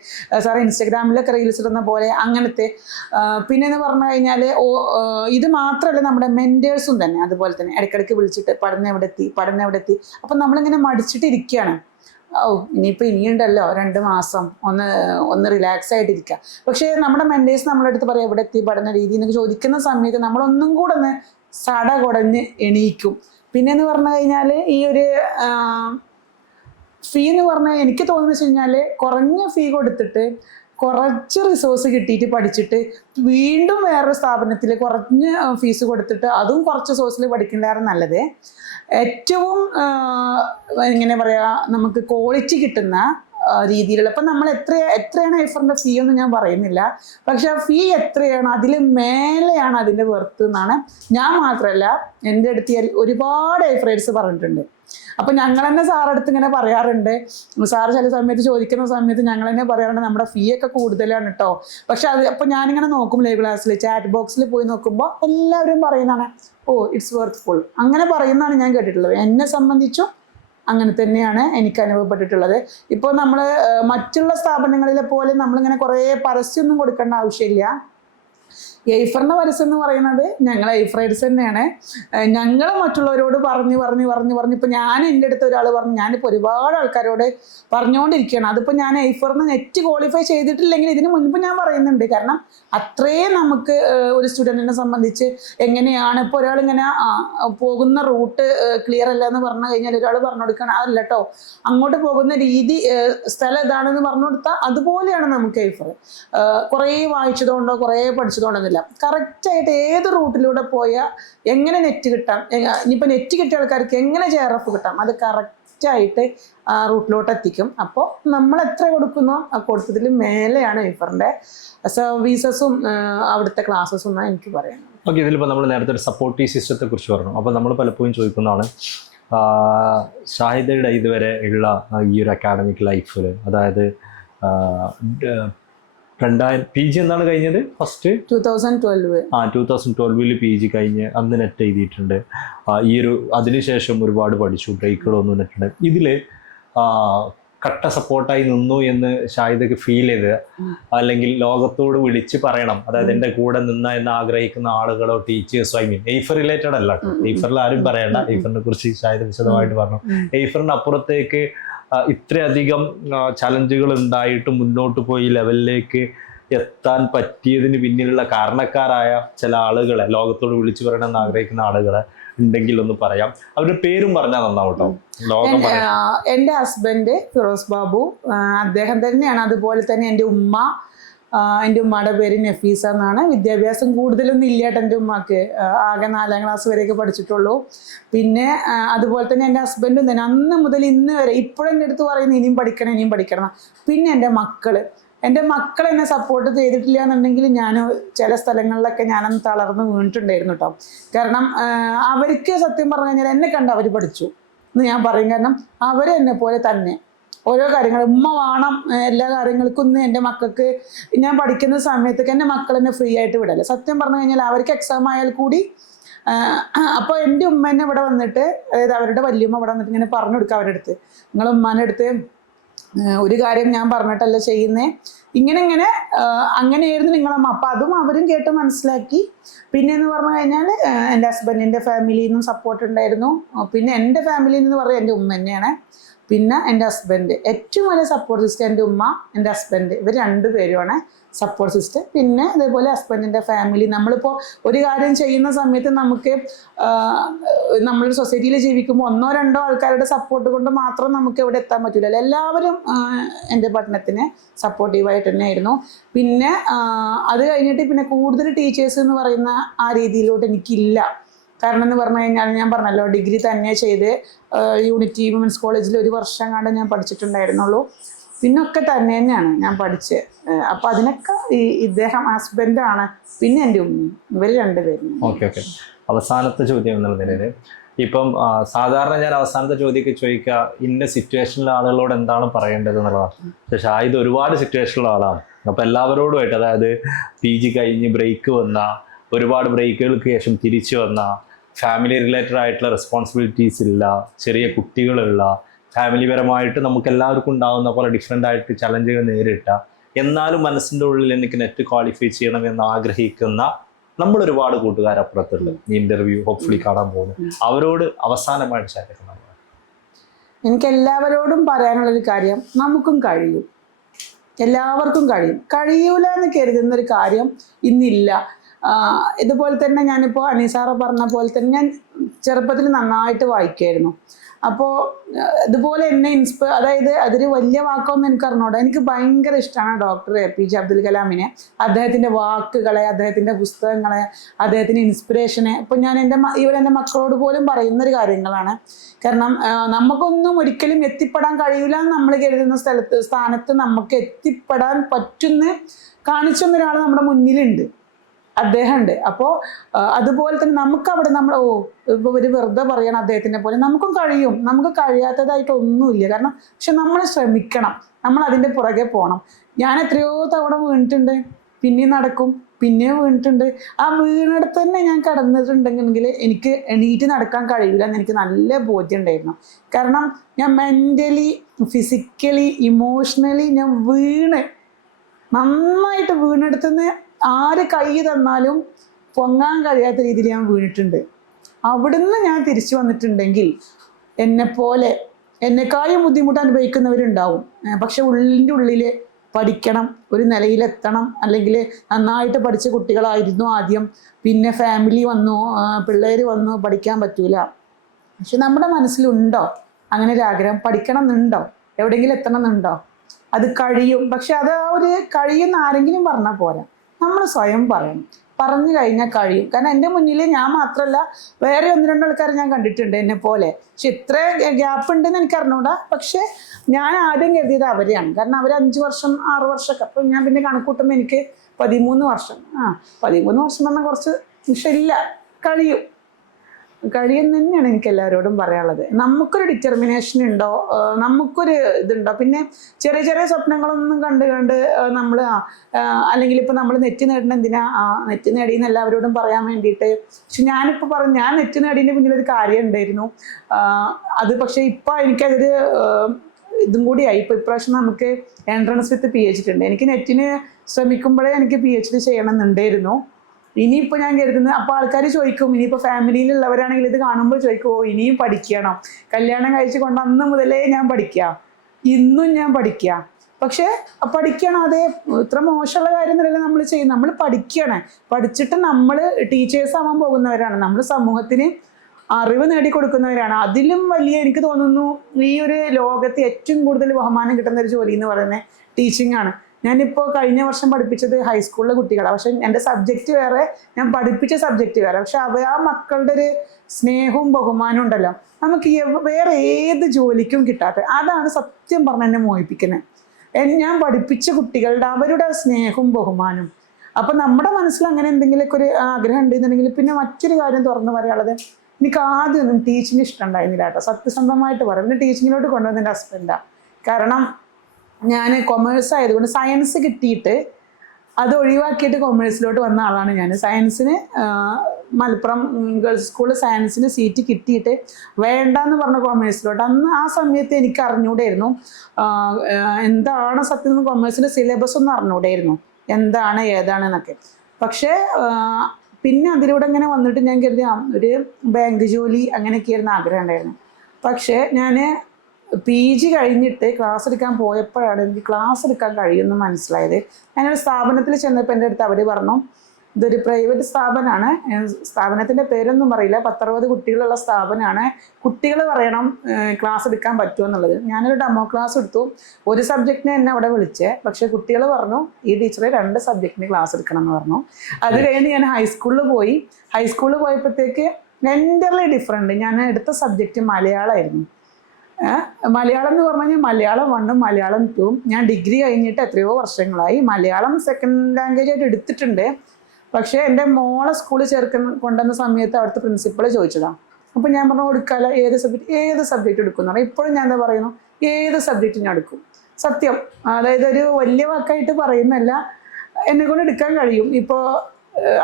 സാറ് ഇൻസ്റ്റഗ്രാമിലൊക്കെ റീൽസ് ഇടുന്ന പോലെ അങ്ങനത്തെ. പിന്നെന്ന് പറഞ്ഞു കഴിഞ്ഞാൽ ഇത് മാത്രമല്ല, നമ്മുടെ മെൻറ്റേഴ്സും തന്നെ അതുപോലെ തന്നെ ഇടയ്ക്കിടയ്ക്ക് വിളിച്ചിട്ട് പഠനം എവിടെ എത്തി. അപ്പം നമ്മളിങ്ങനെ മടിച്ചിട്ടിരിക്കുകയാണ്. ഇനിയിപ്പോൾ ഇനിയുണ്ടല്ലോ 2 മാസം ഒന്ന് റിലാക്സ് ആയിട്ടിരിക്കുക. പക്ഷേ നമ്മുടെ മെൻറ്റേഴ്സ് നമ്മളെടുത്ത് പറയാം എവിടെ എത്തി പഠന രീതി എന്നൊക്കെ ചോദിക്കുന്ന സമയത്ത് നമ്മളൊന്നും കൂടെ ഒന്ന് സട കുടഞ്ഞ് എണീക്കും. പിന്നെന്ന് പറഞ്ഞു കഴിഞ്ഞാൽ ഈ ഒരു ഫീ എന്ന് പറഞ്ഞാൽ എനിക്ക് തോന്നുന്നു വെച്ച് കഴിഞ്ഞാൽ കുറഞ്ഞ ഫീ കൊടുത്തിട്ട് കുറച്ച് റിസോഴ്സ് കിട്ടിയിട്ട് പഠിച്ചിട്ട് വീണ്ടും വേറൊരു സ്ഥാപനത്തിൽ കുറഞ്ഞ ഫീസ് കൊടുത്തിട്ട് അതും കുറച്ച് സോഴ്സിൽ പഠിക്കുന്നതാണ് നല്ലത്. ഏറ്റവും എങ്ങനെ പറയുക, നമുക്ക് ക്വാളിറ്റി കിട്ടുന്ന രീതിയിലുള്ള, ഇപ്പം നമ്മൾ എത്രയാണ് എയ്ഫറിൻ്റെ ഫീ ഒന്നും ഞാൻ പറയുന്നില്ല, പക്ഷെ ആ ഫീ എത്രയാണ് അതിൽ മേലെയാണ് അതിൻ്റെ വെർത്ത് എന്നാണ്. ഞാൻ മാത്രമല്ല, എൻ്റെ അടുത്ത് ഒരുപാട് എയ്ഫറേറ്റ്സ് പറഞ്ഞിട്ടുണ്ട്. അപ്പം ഞങ്ങൾ തന്നെ സാറടുത്ത് ഇങ്ങനെ പറയാറുണ്ട്, സാറ് ചില സമയത്ത് ചോദിക്കുന്ന സമയത്ത് ഞങ്ങൾ തന്നെ പറയാറുണ്ട് നമ്മുടെ ഫീ ഒക്കെ കൂടുതലാണ് കേട്ടോ. പക്ഷെ അത് അപ്പം ഞാനിങ്ങനെ നോക്കും ലൈവ് ക്ലാസ്സിൽ ചാറ്റ് ബോക്സിൽ പോയി നോക്കുമ്പോൾ എല്ലാവരും പറയുന്നതാണ് ഇറ്റ്സ് വർത്ത് ഫുൾ, അങ്ങനെ പറയുന്നതാണ് ഞാൻ കേട്ടിട്ടുള്ളത്. എന്നെ സംബന്ധിച്ചും അങ്ങനെ തന്നെയാണ് എനിക്ക് അനുഭവപ്പെട്ടിട്ടുള്ളത്. ഇപ്പോൾ നമ്മൾ മറ്റുള്ള സ്ഥാപനങ്ങളിലെ പോലെ നമ്മളിങ്ങനെ കുറേ പരസ്യമൊന്നും കൊടുക്കേണ്ട ആവശ്യമില്ല. എയ്ഫറിൻ്റെ പരസ്യം എന്ന് പറയുന്നത് ഞങ്ങൾ എയ്ഫറൈഡ്സ് തന്നെയാണ്. ഞങ്ങൾ മറ്റുള്ളവരോട് പറഞ്ഞ് ഇപ്പം ഞാൻ എൻ്റെ അടുത്ത് ഒരാൾ പറഞ്ഞു, ഞാനിപ്പോൾ ഒരുപാട് ആൾക്കാരോട് പറഞ്ഞുകൊണ്ടിരിക്കുകയാണ്. അതിപ്പോൾ ഞാൻ എയ്ഫറിന് നെറ്റ് ക്വാളിഫൈ ചെയ്തിട്ടില്ലെങ്കിൽ ഇതിന് മുൻപ് ഞാൻ പറയുന്നുണ്ട്. കാരണം അത്രയും നമുക്ക് ഒരു സ്റ്റുഡൻറ്റിനെ സംബന്ധിച്ച് എങ്ങനെയാണ് ഇപ്പോൾ ഒരാളിങ്ങനെ പോകുന്ന റൂട്ട് ക്ലിയർ അല്ല എന്ന് പറഞ്ഞു കഴിഞ്ഞാൽ ഒരാൾ പറഞ്ഞു കൊടുക്കണം അതല്ല കേട്ടോ, അങ്ങോട്ട് പോകുന്ന രീതി സ്ഥലം ഇതാണെന്ന് പറഞ്ഞു കൊടുത്താൽ അതുപോലെയാണ് നമുക്ക് എയ്ഫർ. കുറേ വായിച്ചതുകൊണ്ടോ കുറേ പഠിച്ചതുകൊണ്ടോ കറക്റ്റായിട്ട് ഏത് റൂട്ടിലൂടെ പോയാൽ എങ്ങനെ നെറ്റ് കിട്ടാം, ഇനിയിപ്പോൾ നെറ്റ് കിട്ടിയ ആൾക്കാർക്ക് എങ്ങനെ JRF കിട്ടാം, അത് കറക്റ്റായിട്ട് ആ റൂട്ടിലോട്ട് എത്തിക്കും. അപ്പോൾ നമ്മൾ എത്ര കൊടുക്കുന്നോ ആ കൊടുത്തതിൽ മേലെയാണ് എയ്ഫറിൻ്റെ സർവീസസും അവിടുത്തെ ക്ലാസ്സസും എന്നാണ് എനിക്ക് പറയാനുള്ളത്. ഓക്കെ, ഇതിലിപ്പോൾ നമ്മൾ നേരത്തെ ഒരു സപ്പോർട്ടീവ് സിസ്റ്റത്തെ കുറിച്ച് പറഞ്ഞു. അപ്പോൾ നമ്മൾ പലപ്പോഴും ചോദിക്കുന്നതാണ് ഷാഹിദയുടെ ഇതുവരെ ഉള്ള ഈ ഒരു അക്കാഡമിക് ലൈഫിൽ, അതായത് PG എന്നാണ് കഴിഞ്ഞത് ഫസ്റ്റ് 2012 PG കഴിഞ്ഞ് അന്ന് നെറ്റ് എഴുതിയിട്ടുണ്ട്. ഈ ഒരു അതിനുശേഷം ഒരുപാട് പഠിച്ചു, ബ്രേക്കുകളൊന്നും നെറ്റുണ്ട്. ഇതിൽ കട്ട സപ്പോർട്ടായി നിന്നു എന്ന് ഷാഹിദക്ക് ഫീൽ ചെയ്ത്, അല്ലെങ്കിൽ ലോകത്തോട് വിളിച്ച് പറയണം, അതായത് എൻ്റെ കൂടെ നിന്ന എന്ന് ആഗ്രഹിക്കുന്ന ആളുകളോ ടീച്ചേഴ്സോ, എയ്ഫർ റിലേറ്റഡ് അല്ല കേട്ടോ, എയ്ഫറിൽ ആരും പറയണ്ട, എയ്ഫറിനെ കുറിച്ച് ഷാഹിദ് വിശദമായിട്ട് പറഞ്ഞു. എയ്ഫറിന് അപ്പുറത്തേക്ക് ഇത്രയധികം ചലഞ്ചുകൾ ഉണ്ടായിട്ട് മുന്നോട്ട് പോയി ലെവലിലേക്ക് എത്താൻ പറ്റിയതിന് പിന്നിലുള്ള കാരണക്കാരായ ചില ആളുകളെ ലോകത്തോട് വിളിച്ചു പറയണമെന്ന് ആഗ്രഹിക്കുന്ന ആളുകളെ ഉണ്ടെങ്കിൽ ഒന്ന് പറയാം. അവരുടെ പേരും പറഞ്ഞാൽ നന്നാവട്ടോ. എൻ്റെ ഹസ്ബൻഡ് ഫിറോസ് ബാബു, അദ്ദേഹം തന്നെയാണ്. അതുപോലെ തന്നെ എൻ്റെ ഉമ്മയുടെ പേര് നഫീസ എന്നാണ്. വിദ്യാഭ്യാസം കൂടുതലൊന്നും ഇല്ല കേട്ടോ എൻ്റെ ഉമ്മക്ക്, ആകെ 4ാം ക്ലാസ് വരെയൊക്കെ പഠിച്ചിട്ടുള്ളൂ. പിന്നെ അതുപോലെ തന്നെ എൻ്റെ ഹസ്ബൻഡും തന്നെ അന്ന് മുതൽ ഇന്ന് വരെ ഇപ്പോഴും എൻ്റെ അടുത്ത് പറയുന്നത് ഇനിയും പഠിക്കണം. പിന്നെ എൻ്റെ മക്കൾ എന്നെ സപ്പോർട്ട് ചെയ്തിട്ടില്ല എന്നുണ്ടെങ്കിൽ ഞാൻ ചില സ്ഥലങ്ങളിലൊക്കെ ഞാനന്ന് തളർന്ന് വീണിട്ടുണ്ടായിരുന്നു കേട്ടോ. കാരണം അവർക്ക് സത്യം പറഞ്ഞു കഴിഞ്ഞാൽ എന്നെ കണ്ട് അവർ പഠിച്ചു എന്ന് ഞാൻ പറയും. കാരണം അവരെന്നെ പോലെ തന്നെ ഓരോ കാര്യങ്ങൾ ഉമ്മ വേണം എല്ലാ കാര്യങ്ങൾക്കും. ഒന്ന് എൻ്റെ മക്കൾക്ക് ഞാൻ പഠിക്കുന്ന സമയത്തൊക്കെ എൻ്റെ മക്കൾ എന്നെ ഫ്രീ ആയിട്ട് വിടല്ലേ. സത്യം പറഞ്ഞു കഴിഞ്ഞാൽ അവർക്ക് എക്സാം ആയാൽ കൂടി അപ്പോൾ എൻ്റെ ഉമ്മ എന്നെ ഇവിടെ വന്നിട്ട്, അതായത് അവരുടെ വല്യമ്മ ഇവിടെ വന്നിട്ട് ഇങ്ങനെ പറഞ്ഞു കൊടുക്കുക അവരുടെ അടുത്ത്, നിങ്ങളെ ഉമ്മാൻ്റെ അടുത്ത് ഒരു കാര്യം ഞാൻ പറഞ്ഞിട്ടല്ല ചെയ്യുന്നേ, ഇങ്ങനെ അങ്ങനെയായിരുന്നു നിങ്ങളമ്മ. അപ്പം അതും അവരും കേട്ട് മനസ്സിലാക്കി പിന്നെ എന്ന് പറഞ്ഞു കഴിഞ്ഞാൽ എൻ്റെ ഹസ്ബൻഡിൻ്റെ ഫാമിലിയിൽ നിന്നും സപ്പോർട്ട് ഉണ്ടായിരുന്നു. പിന്നെ എൻ്റെ ഫാമിലിയിൽ നിന്ന് പറയുന്നത് എൻ്റെ ഉമ്മ തന്നെയാണ്. പിന്നെ എൻ്റെ ഹസ്ബൻഡ് ഏറ്റവും വലിയ സപ്പോർട്ട് സിസ്റ്റം എൻ്റെ ഉമ്മ, എൻ്റെ ഹസ്ബൻഡ്, ഇവർ രണ്ടുപേരുമാണ് സപ്പോർട്ട് സിസ്റ്റം. പിന്നെ അതേപോലെ ഹസ്ബൻഡിൻ്റെ ഫാമിലി. നമ്മളിപ്പോൾ ഒരു കാര്യം ചെയ്യുന്ന സമയത്ത് നമുക്ക് നമ്മളൊരു സൊസൈറ്റിയിൽ ജീവിക്കുമ്പോൾ 1-2 ആൾക്കാരുടെ സപ്പോർട്ട് കൊണ്ട് മാത്രം നമുക്ക് ഇവിടെ എത്താൻ പറ്റില്ല. എല്ലാവരും എൻ്റെ പഠനത്തിന് സപ്പോർട്ടീവായിട്ട് തന്നെയായിരുന്നു. പിന്നെ അത് കഴിഞ്ഞിട്ട് പിന്നെ കൂടുതൽ ടീച്ചേഴ്സ് എന്ന് പറയുന്ന ആ രീതിയിലോട്ട് എനിക്കില്ല. കാരണം എന്ന് പറഞ്ഞു കഴിഞ്ഞാൽ ഞാൻ പറഞ്ഞല്ലോ, ഡിഗ്രി തന്നെ ചെയ്ത് യൂണിറ്റി വിമൻസ് കോളേജിൽ 1 വർഷം കണ്ട് ഞാൻ പഠിച്ചിട്ടുണ്ടായിരുന്നുള്ളൂ. പിന്നൊക്കെ തന്നെയാണ് ഞാൻ പഠിച്ചത്. അപ്പം അതിനൊക്കെ ഇദ്ദേഹം ഹസ്ബൻഡാണ്, പിന്നെ എൻ്റെ ഉമ്മ, ഇവർ രണ്ടുപേരും. ഓക്കെ. അവസാനത്തെ ചോദ്യം എന്നുള്ള നിലയിൽ ഇപ്പം സാധാരണ ഞാൻ അവസാനത്തെ ചോദ്യമൊക്കെ ചോദിക്കുക ഇന്ന സിറ്റുവേഷനിലെ ആളുകളോട് എന്താണ് പറയേണ്ടത് എന്നുള്ളതാണ്. പക്ഷേ ഇത് ഒരുപാട് സിറ്റുവേഷനുള്ള ആളാണ്. അപ്പം എല്ലാവരോടുമായിട്ട്, അതായത് PG കഴിഞ്ഞ് ബ്രേക്ക് വന്ന, ഒരുപാട് ബ്രേക്കുകൾക്ക് ശേഷം തിരിച്ചു വന്ന, ഫാമിലി റിലേറ്റഡ് ആയിട്ടുള്ള റെസ്പോൺസിബിലിറ്റീസ് ഇല്ല, ചെറിയ കുട്ടികളുള്ള, ഫാമിലി പരമായിട്ട് നമുക്ക് എല്ലാവർക്കും ഉണ്ടാകുന്ന പോലെ ഡിഫറെൻ്റ് ആയിട്ട് ചലഞ്ചുകൾ നേരിട്ട, എന്നാലും മനസ്സിൻ്റെ ഉള്ളിൽ എനിക്ക് നെറ്റ് ക്വാളിഫൈ ചെയ്യണം എന്ന് ആഗ്രഹിക്കുന്ന നമ്മൾ ഒരുപാട് കൂട്ടുകാരപ്പുറത്തുണ്ട്. ഈ ഇൻ്റർവ്യൂ ഹോപ്പ്ഫുള്ളി കാണാൻ പോകുന്നു. അവരോട് അവസാനമായിട്ട് ചേർക്കുന്നത് എനിക്ക് എല്ലാവരോടും പറയാനുള്ളൊരു കാര്യം, നമുക്കും കഴിയും, എല്ലാവർക്കും കഴിയൂല എന്ന് കരുതുന്നൊരു കാര്യം ഇന്നില്ല. ഇതുപോലെ തന്നെ ഞാനിപ്പോൾ അനീസാറ പറഞ്ഞ പോലെ തന്നെ ഞാൻ ചെറുപ്പത്തിൽ നന്നായിട്ട് വായിക്കുമായിരുന്നു. അപ്പോൾ ഇതുപോലെ എന്നെ അതായത് അതൊരു വലിയ വാക്കൊന്നും എനിക്ക് അറിഞ്ഞൂടാ. എനിക്ക് ഭയങ്കര ഇഷ്ടമാണ് ഡോക്ടർ APJ അബ്ദുൽ കലാമിനെ, അദ്ദേഹത്തിൻ്റെ വാക്കുകളെ, അദ്ദേഹത്തിൻ്റെ പുസ്തകങ്ങളെ, അദ്ദേഹത്തിൻ്റെ ഇൻസ്പിറേഷനെ. ഇപ്പോൾ ഞാൻ എൻ്റെ മക്കളോട് പോലും പറയുന്നൊരു കാര്യങ്ങളാണ്. കാരണം നമുക്കൊന്നും ഒരിക്കലും എത്തിപ്പെടാൻ കഴിയില്ല എന്ന് നമ്മൾ കരുതുന്ന സ്ഥാനത്ത് നമുക്ക് എത്തിപ്പെടാൻ പറ്റുന്ന കാണിച്ചൊരാൾ നമ്മുടെ മുന്നിലുണ്ട്, അദ്ദേഹമുണ്ട്. അപ്പോൾ അതുപോലെ തന്നെ നമുക്കവിടെ ഇപ്പോൾ ഒരു വെറുതെ പറയണം അദ്ദേഹത്തിനെ പോലെ നമുക്കും കഴിയും. നമുക്ക് കഴിയാത്തതായിട്ടൊന്നുമില്ല. കാരണം പക്ഷെ നമ്മൾ ശ്രമിക്കണം, നമ്മൾ അതിൻ്റെ പുറകെ പോകണം. ഞാൻ എത്രയോ തവണ വീണിട്ടുണ്ട്, പിന്നെയും നടക്കും, പിന്നെയും വീണിട്ടുണ്ട്. ആ വീണിടത്ത് തന്നെ ഞാൻ കടന്നിട്ടുണ്ടെങ്കിൽ എനിക്ക് എണീറ്റ് നടക്കാൻ കഴിയില്ല എന്ന് എനിക്ക് നല്ല ബോധ്യം ഉണ്ടായിരുന്നു. കാരണം ഞാൻ മെൻ്റലി, ഫിസിക്കലി, ഇമോഷണലി ഞാൻ നന്നായിട്ട് വീണെടുത്തുനിന്ന് ആര് കൈ തന്നാലും പൊങ്ങാൻ കഴിയാത്ത രീതിയിൽ ഞാൻ വീണിട്ടുണ്ട്. അവിടുന്ന് ഞാൻ തിരിച്ചു വന്നിട്ടുണ്ടെങ്കിൽ എന്നെക്കാളും ബുദ്ധിമുട്ട് അനുഭവിക്കുന്നവരുണ്ടാവും. പക്ഷെ ഉള്ളിൻ്റെ ഉള്ളിൽ പഠിക്കണം, ഒരു നിലയിലെത്തണം, അല്ലെങ്കിൽ നന്നായിട്ട് പഠിച്ച കുട്ടികളായിരുന്നു ആദ്യം, പിന്നെ ഫാമിലി വന്നു, പിള്ളേർ വന്നു, പഠിക്കാൻ പറ്റൂല. പക്ഷെ നമ്മുടെ മനസ്സിലുണ്ടോ അങ്ങനെ ഒരു ആഗ്രഹം, പഠിക്കണം എന്നുണ്ടോ, എവിടെയെങ്കിലും എത്തണം എന്നുണ്ടോ? അത് കഴിയും. പക്ഷെ അത് ഒരു കഴിയുന്ന ആരെങ്കിലും പറഞ്ഞാൽ പോരാ, നമ്മൾ സ്വയം പറയണം. പറഞ്ഞു കഴിഞ്ഞാൽ കഴിയും. കാരണം എൻ്റെ മുന്നിൽ ഞാൻ മാത്രമല്ല, വേറെ 1-2 ആൾക്കാർ ഞാൻ കണ്ടിട്ടുണ്ട് എന്നെ പോലെ. പക്ഷെ ഇത്ര ഗ്യാപ്പ് ഉണ്ടെന്ന് എനിക്ക് അറിഞ്ഞൂടാ. പക്ഷെ ഞാൻ ആദ്യം കരുതിയത് അവരെയാണ്. കാരണം അവർ 5 വർഷം 6 വർഷമൊക്കെ, അപ്പം ഞാൻ പിന്നെ കണക്കൂട്ടുമ്പോൾ എനിക്ക് 13 വർഷം 13 വർഷം പറഞ്ഞാൽ കുറച്ച് വിഷയമില്ല, കഴിയും തന്നെയാണ് എനിക്ക് എല്ലാവരോടും പറയാനുള്ളത്. നമുക്കൊരു ഡിറ്റർമിനേഷൻ ഉണ്ടോ, നമുക്കൊരു ഇതുണ്ടോ, പിന്നെ ചെറിയ ചെറിയ സ്വപ്നങ്ങളൊന്നും കണ്ട് നമ്മൾ അല്ലെങ്കിൽ ഇപ്പം നമ്മൾ നെറ്റ് നേടണം എന്തിനാ, നെറ്റ് നേടിയെന്ന് എല്ലാവരോടും പറയാൻ വേണ്ടിയിട്ട്. പക്ഷെ ഞാനിപ്പോൾ ഞാൻ നെറ്റ് നേടിയതിൻ്റെ പിന്നിലൊരു കാര്യം ഉണ്ടായിരുന്നു. അത് പക്ഷേ ഇപ്പം എനിക്കതൊരു ഇതും കൂടിയായി. ഇപ്പോൾ ഇപ്രാവശ്യം നമുക്ക് എൻട്രൻസ് വിത്ത് PhD ഉണ്ട്. എനിക്ക് നെറ്റിന് ശ്രമിക്കുമ്പോഴേ എനിക്ക് PhD ചെയ്യണം എന്നുണ്ടായിരുന്നു. ഇനിയിപ്പോൾ ഞാൻ കരുതുന്നത്, അപ്പോൾ ആൾക്കാർ ചോദിക്കും, ഇനിയിപ്പോൾ ഫാമിലിയിലുള്ളവരാണെങ്കിൽ ഇത് കാണുമ്പോൾ ചോദിക്കുമോ ഇനിയും പഠിക്കണം, കല്യാണം കഴിച്ച് കൊണ്ട് അന്ന് മുതലേ ഞാൻ പഠിക്കാം, ഇന്നും ഞാൻ പഠിക്കാം. പക്ഷേ പഠിക്കണം, അതേ ഇത്ര മോശമുള്ള കാര്യം എന്നല്ല നമ്മൾ ചെയ്യുന്നത്. നമ്മൾ പഠിച്ചിട്ട് നമ്മൾ ടീച്ചേഴ്സ് ആവാൻ പോകുന്നവരാണ്, നമ്മൾ സമൂഹത്തിന് അറിവ് നേടിക്കൊടുക്കുന്നവരാണ്. അതിലും വലിയ എനിക്ക് തോന്നുന്നു ഈ ഒരു ലോകത്ത് ഏറ്റവും കൂടുതൽ ബഹുമാനം കിട്ടുന്ന ഒരു ജോലി എന്ന് പറയുന്നത് ടീച്ചിങ് ആണ്. ഞാനിപ്പോൾ കഴിഞ്ഞ വർഷം പഠിപ്പിച്ചത് ഹൈസ്കൂളിലെ കുട്ടികളാണ്. പക്ഷെ എൻ്റെ സബ്ജക്റ്റ് വേറെ, ഞാൻ പഠിപ്പിച്ച സബ്ജക്റ്റ് വേറെ. പക്ഷെ ആ മക്കളുടെ ഒരു സ്നേഹവും ബഹുമാനവും ഉണ്ടല്ലോ, നമുക്ക് വേറെ ഏത് ജോലിക്കും കിട്ടാത്ത. അതാണ് സത്യം പറഞ്ഞ് എന്നെ മോഹിപ്പിക്കുന്നത്. ഞാൻ പഠിപ്പിച്ച കുട്ടികളുടെ അവരുടെ സ്നേഹവും ബഹുമാനവും. അപ്പം നമ്മുടെ മനസ്സിൽ അങ്ങനെ എന്തെങ്കിലുമൊക്കെ ഒരു ആഗ്രഹം ഉണ്ടെന്നുണ്ടെങ്കിൽ, പിന്നെ മറ്റൊരു കാര്യം തുറന്നു പറയാനുള്ളത്, എനിക്ക് ആദ്യമൊന്നും ടീച്ചിങ് ഇഷ്ടം ഉണ്ടായിരുന്നില്ല കേട്ടോ, സത്യസന്ധമായിട്ട് പറയാം. പിന്നെ ടീച്ചിങ്ങിലോട്ട് കൊണ്ടുവന്ന എൻ്റെ ഹസ്ബൻഡാണ്. കാരണം ഞാൻ കൊമേഴ്സ് ആയതുകൊണ്ട് സയൻസ് കിട്ടിയിട്ട് അത് ഒഴിവാക്കിയിട്ട് കൊമേഴ്സിലോട്ട് വന്ന ആളാണ് ഞാൻ. സയൻസിന് മലപ്പുറം ഗേൾസ് സ്കൂളിൽ സയൻസിന് സീറ്റ് കിട്ടിയിട്ട് വേണ്ടാന്ന് പറഞ്ഞ കൊമേഴ്സിലോട്ട്. അന്ന് ആ സമയത്ത് എനിക്ക് അറിഞ്ഞൂടായിരുന്നു എന്താണ് സത്യം, കൊമേഴ്സിൻ്റെ സിലബസ് ഒന്നും അറിഞ്ഞൂടായിരുന്നു, എന്താണ് ഏതാണെന്നൊക്കെ. പക്ഷേ പിന്നെ അതിലൂടെ ഇങ്ങനെ വന്നിട്ട് ഞാൻ കരുതി ഒരു ബാങ്ക് ജോലി അങ്ങനെയൊക്കെയായിരുന്നു ആഗ്രഹം ഉണ്ടായിരുന്നു. പക്ഷേ ഞാൻ PG കഴിഞ്ഞിട്ട് ക്ലാസ് എടുക്കാൻ പോയപ്പോഴാണ് എനിക്ക് ക്ലാസ് എടുക്കാൻ കഴിയുമെന്ന് മനസ്സിലായത്. ഞാനൊരു സ്ഥാപനത്തിൽ ചെന്നപ്പോൾ എൻ്റെ അടുത്ത് അവർ പറഞ്ഞു, ഇതൊരു പ്രൈവറ്റ് സ്ഥാപനമാണ്, സ്ഥാപനത്തിൻ്റെ പേരൊന്നും പറയില്ല, 10-60 കുട്ടികളുള്ള സ്ഥാപനമാണ്, കുട്ടികൾ പറയണം ക്ലാസ് എടുക്കാൻ പറ്റുമോ എന്നുള്ളത്. ഞാനൊരു ഡെമോ ക്ലാസ് എടുത്തു. ഒരു സബ്ജക്റ്റിനെ എന്നെ അവിടെ വിളിച്ചേ, പക്ഷേ കുട്ടികൾ പറഞ്ഞു ഈ ടീച്ചർ 2 സബ്ജക്റ്റിന് ക്ലാസ് എടുക്കണം എന്ന് പറഞ്ഞു. അത് കഴിഞ്ഞ് ഞാൻ ഹൈസ്കൂളിൽ പോയി. ഹൈസ്കൂളിൽ പോയപ്പോഴത്തേക്ക് എൻ്റർലി ഡിഫറെൻറ്റ്. ഞാൻ എടുത്ത സബ്ജക്റ്റ് മലയാളമായിരുന്നു. മലയാളം എന്ന് പറഞ്ഞു കഴിഞ്ഞാൽ മലയാളം 1ഉം മലയാളം 2ഉം. ഞാൻ ഡിഗ്രി കഴിഞ്ഞിട്ട് എത്രയോ വർഷങ്ങളായി. മലയാളം സെക്കൻഡ് ലാംഗ്വേജ് ആയിട്ട് എടുത്തിട്ടുണ്ട്. പക്ഷേ എൻ്റെ മോളെ സ്കൂളിൽ കൊണ്ടുവന്ന സമയത്ത് അവിടുത്തെ പ്രിൻസിപ്പൾ ചോദിച്ചതാണ്. അപ്പോൾ ഞാൻ പറഞ്ഞു കൊടുക്കാല, ഏത് സബ്ജക്റ്റ് എടുക്കും എന്ന് പറഞ്ഞു. ഇപ്പോഴും ഞാൻ എന്താ പറയുന്നു, ഏത് സബ്ജക്റ്റ് ഞാൻ എടുക്കും. സത്യം, അതായത് ഒരു വലിയ വാക്കായിട്ട് പറയുന്നല്ല, എന്നെക്കൊണ്ട് എടുക്കാൻ കഴിയും. ഇപ്പോൾ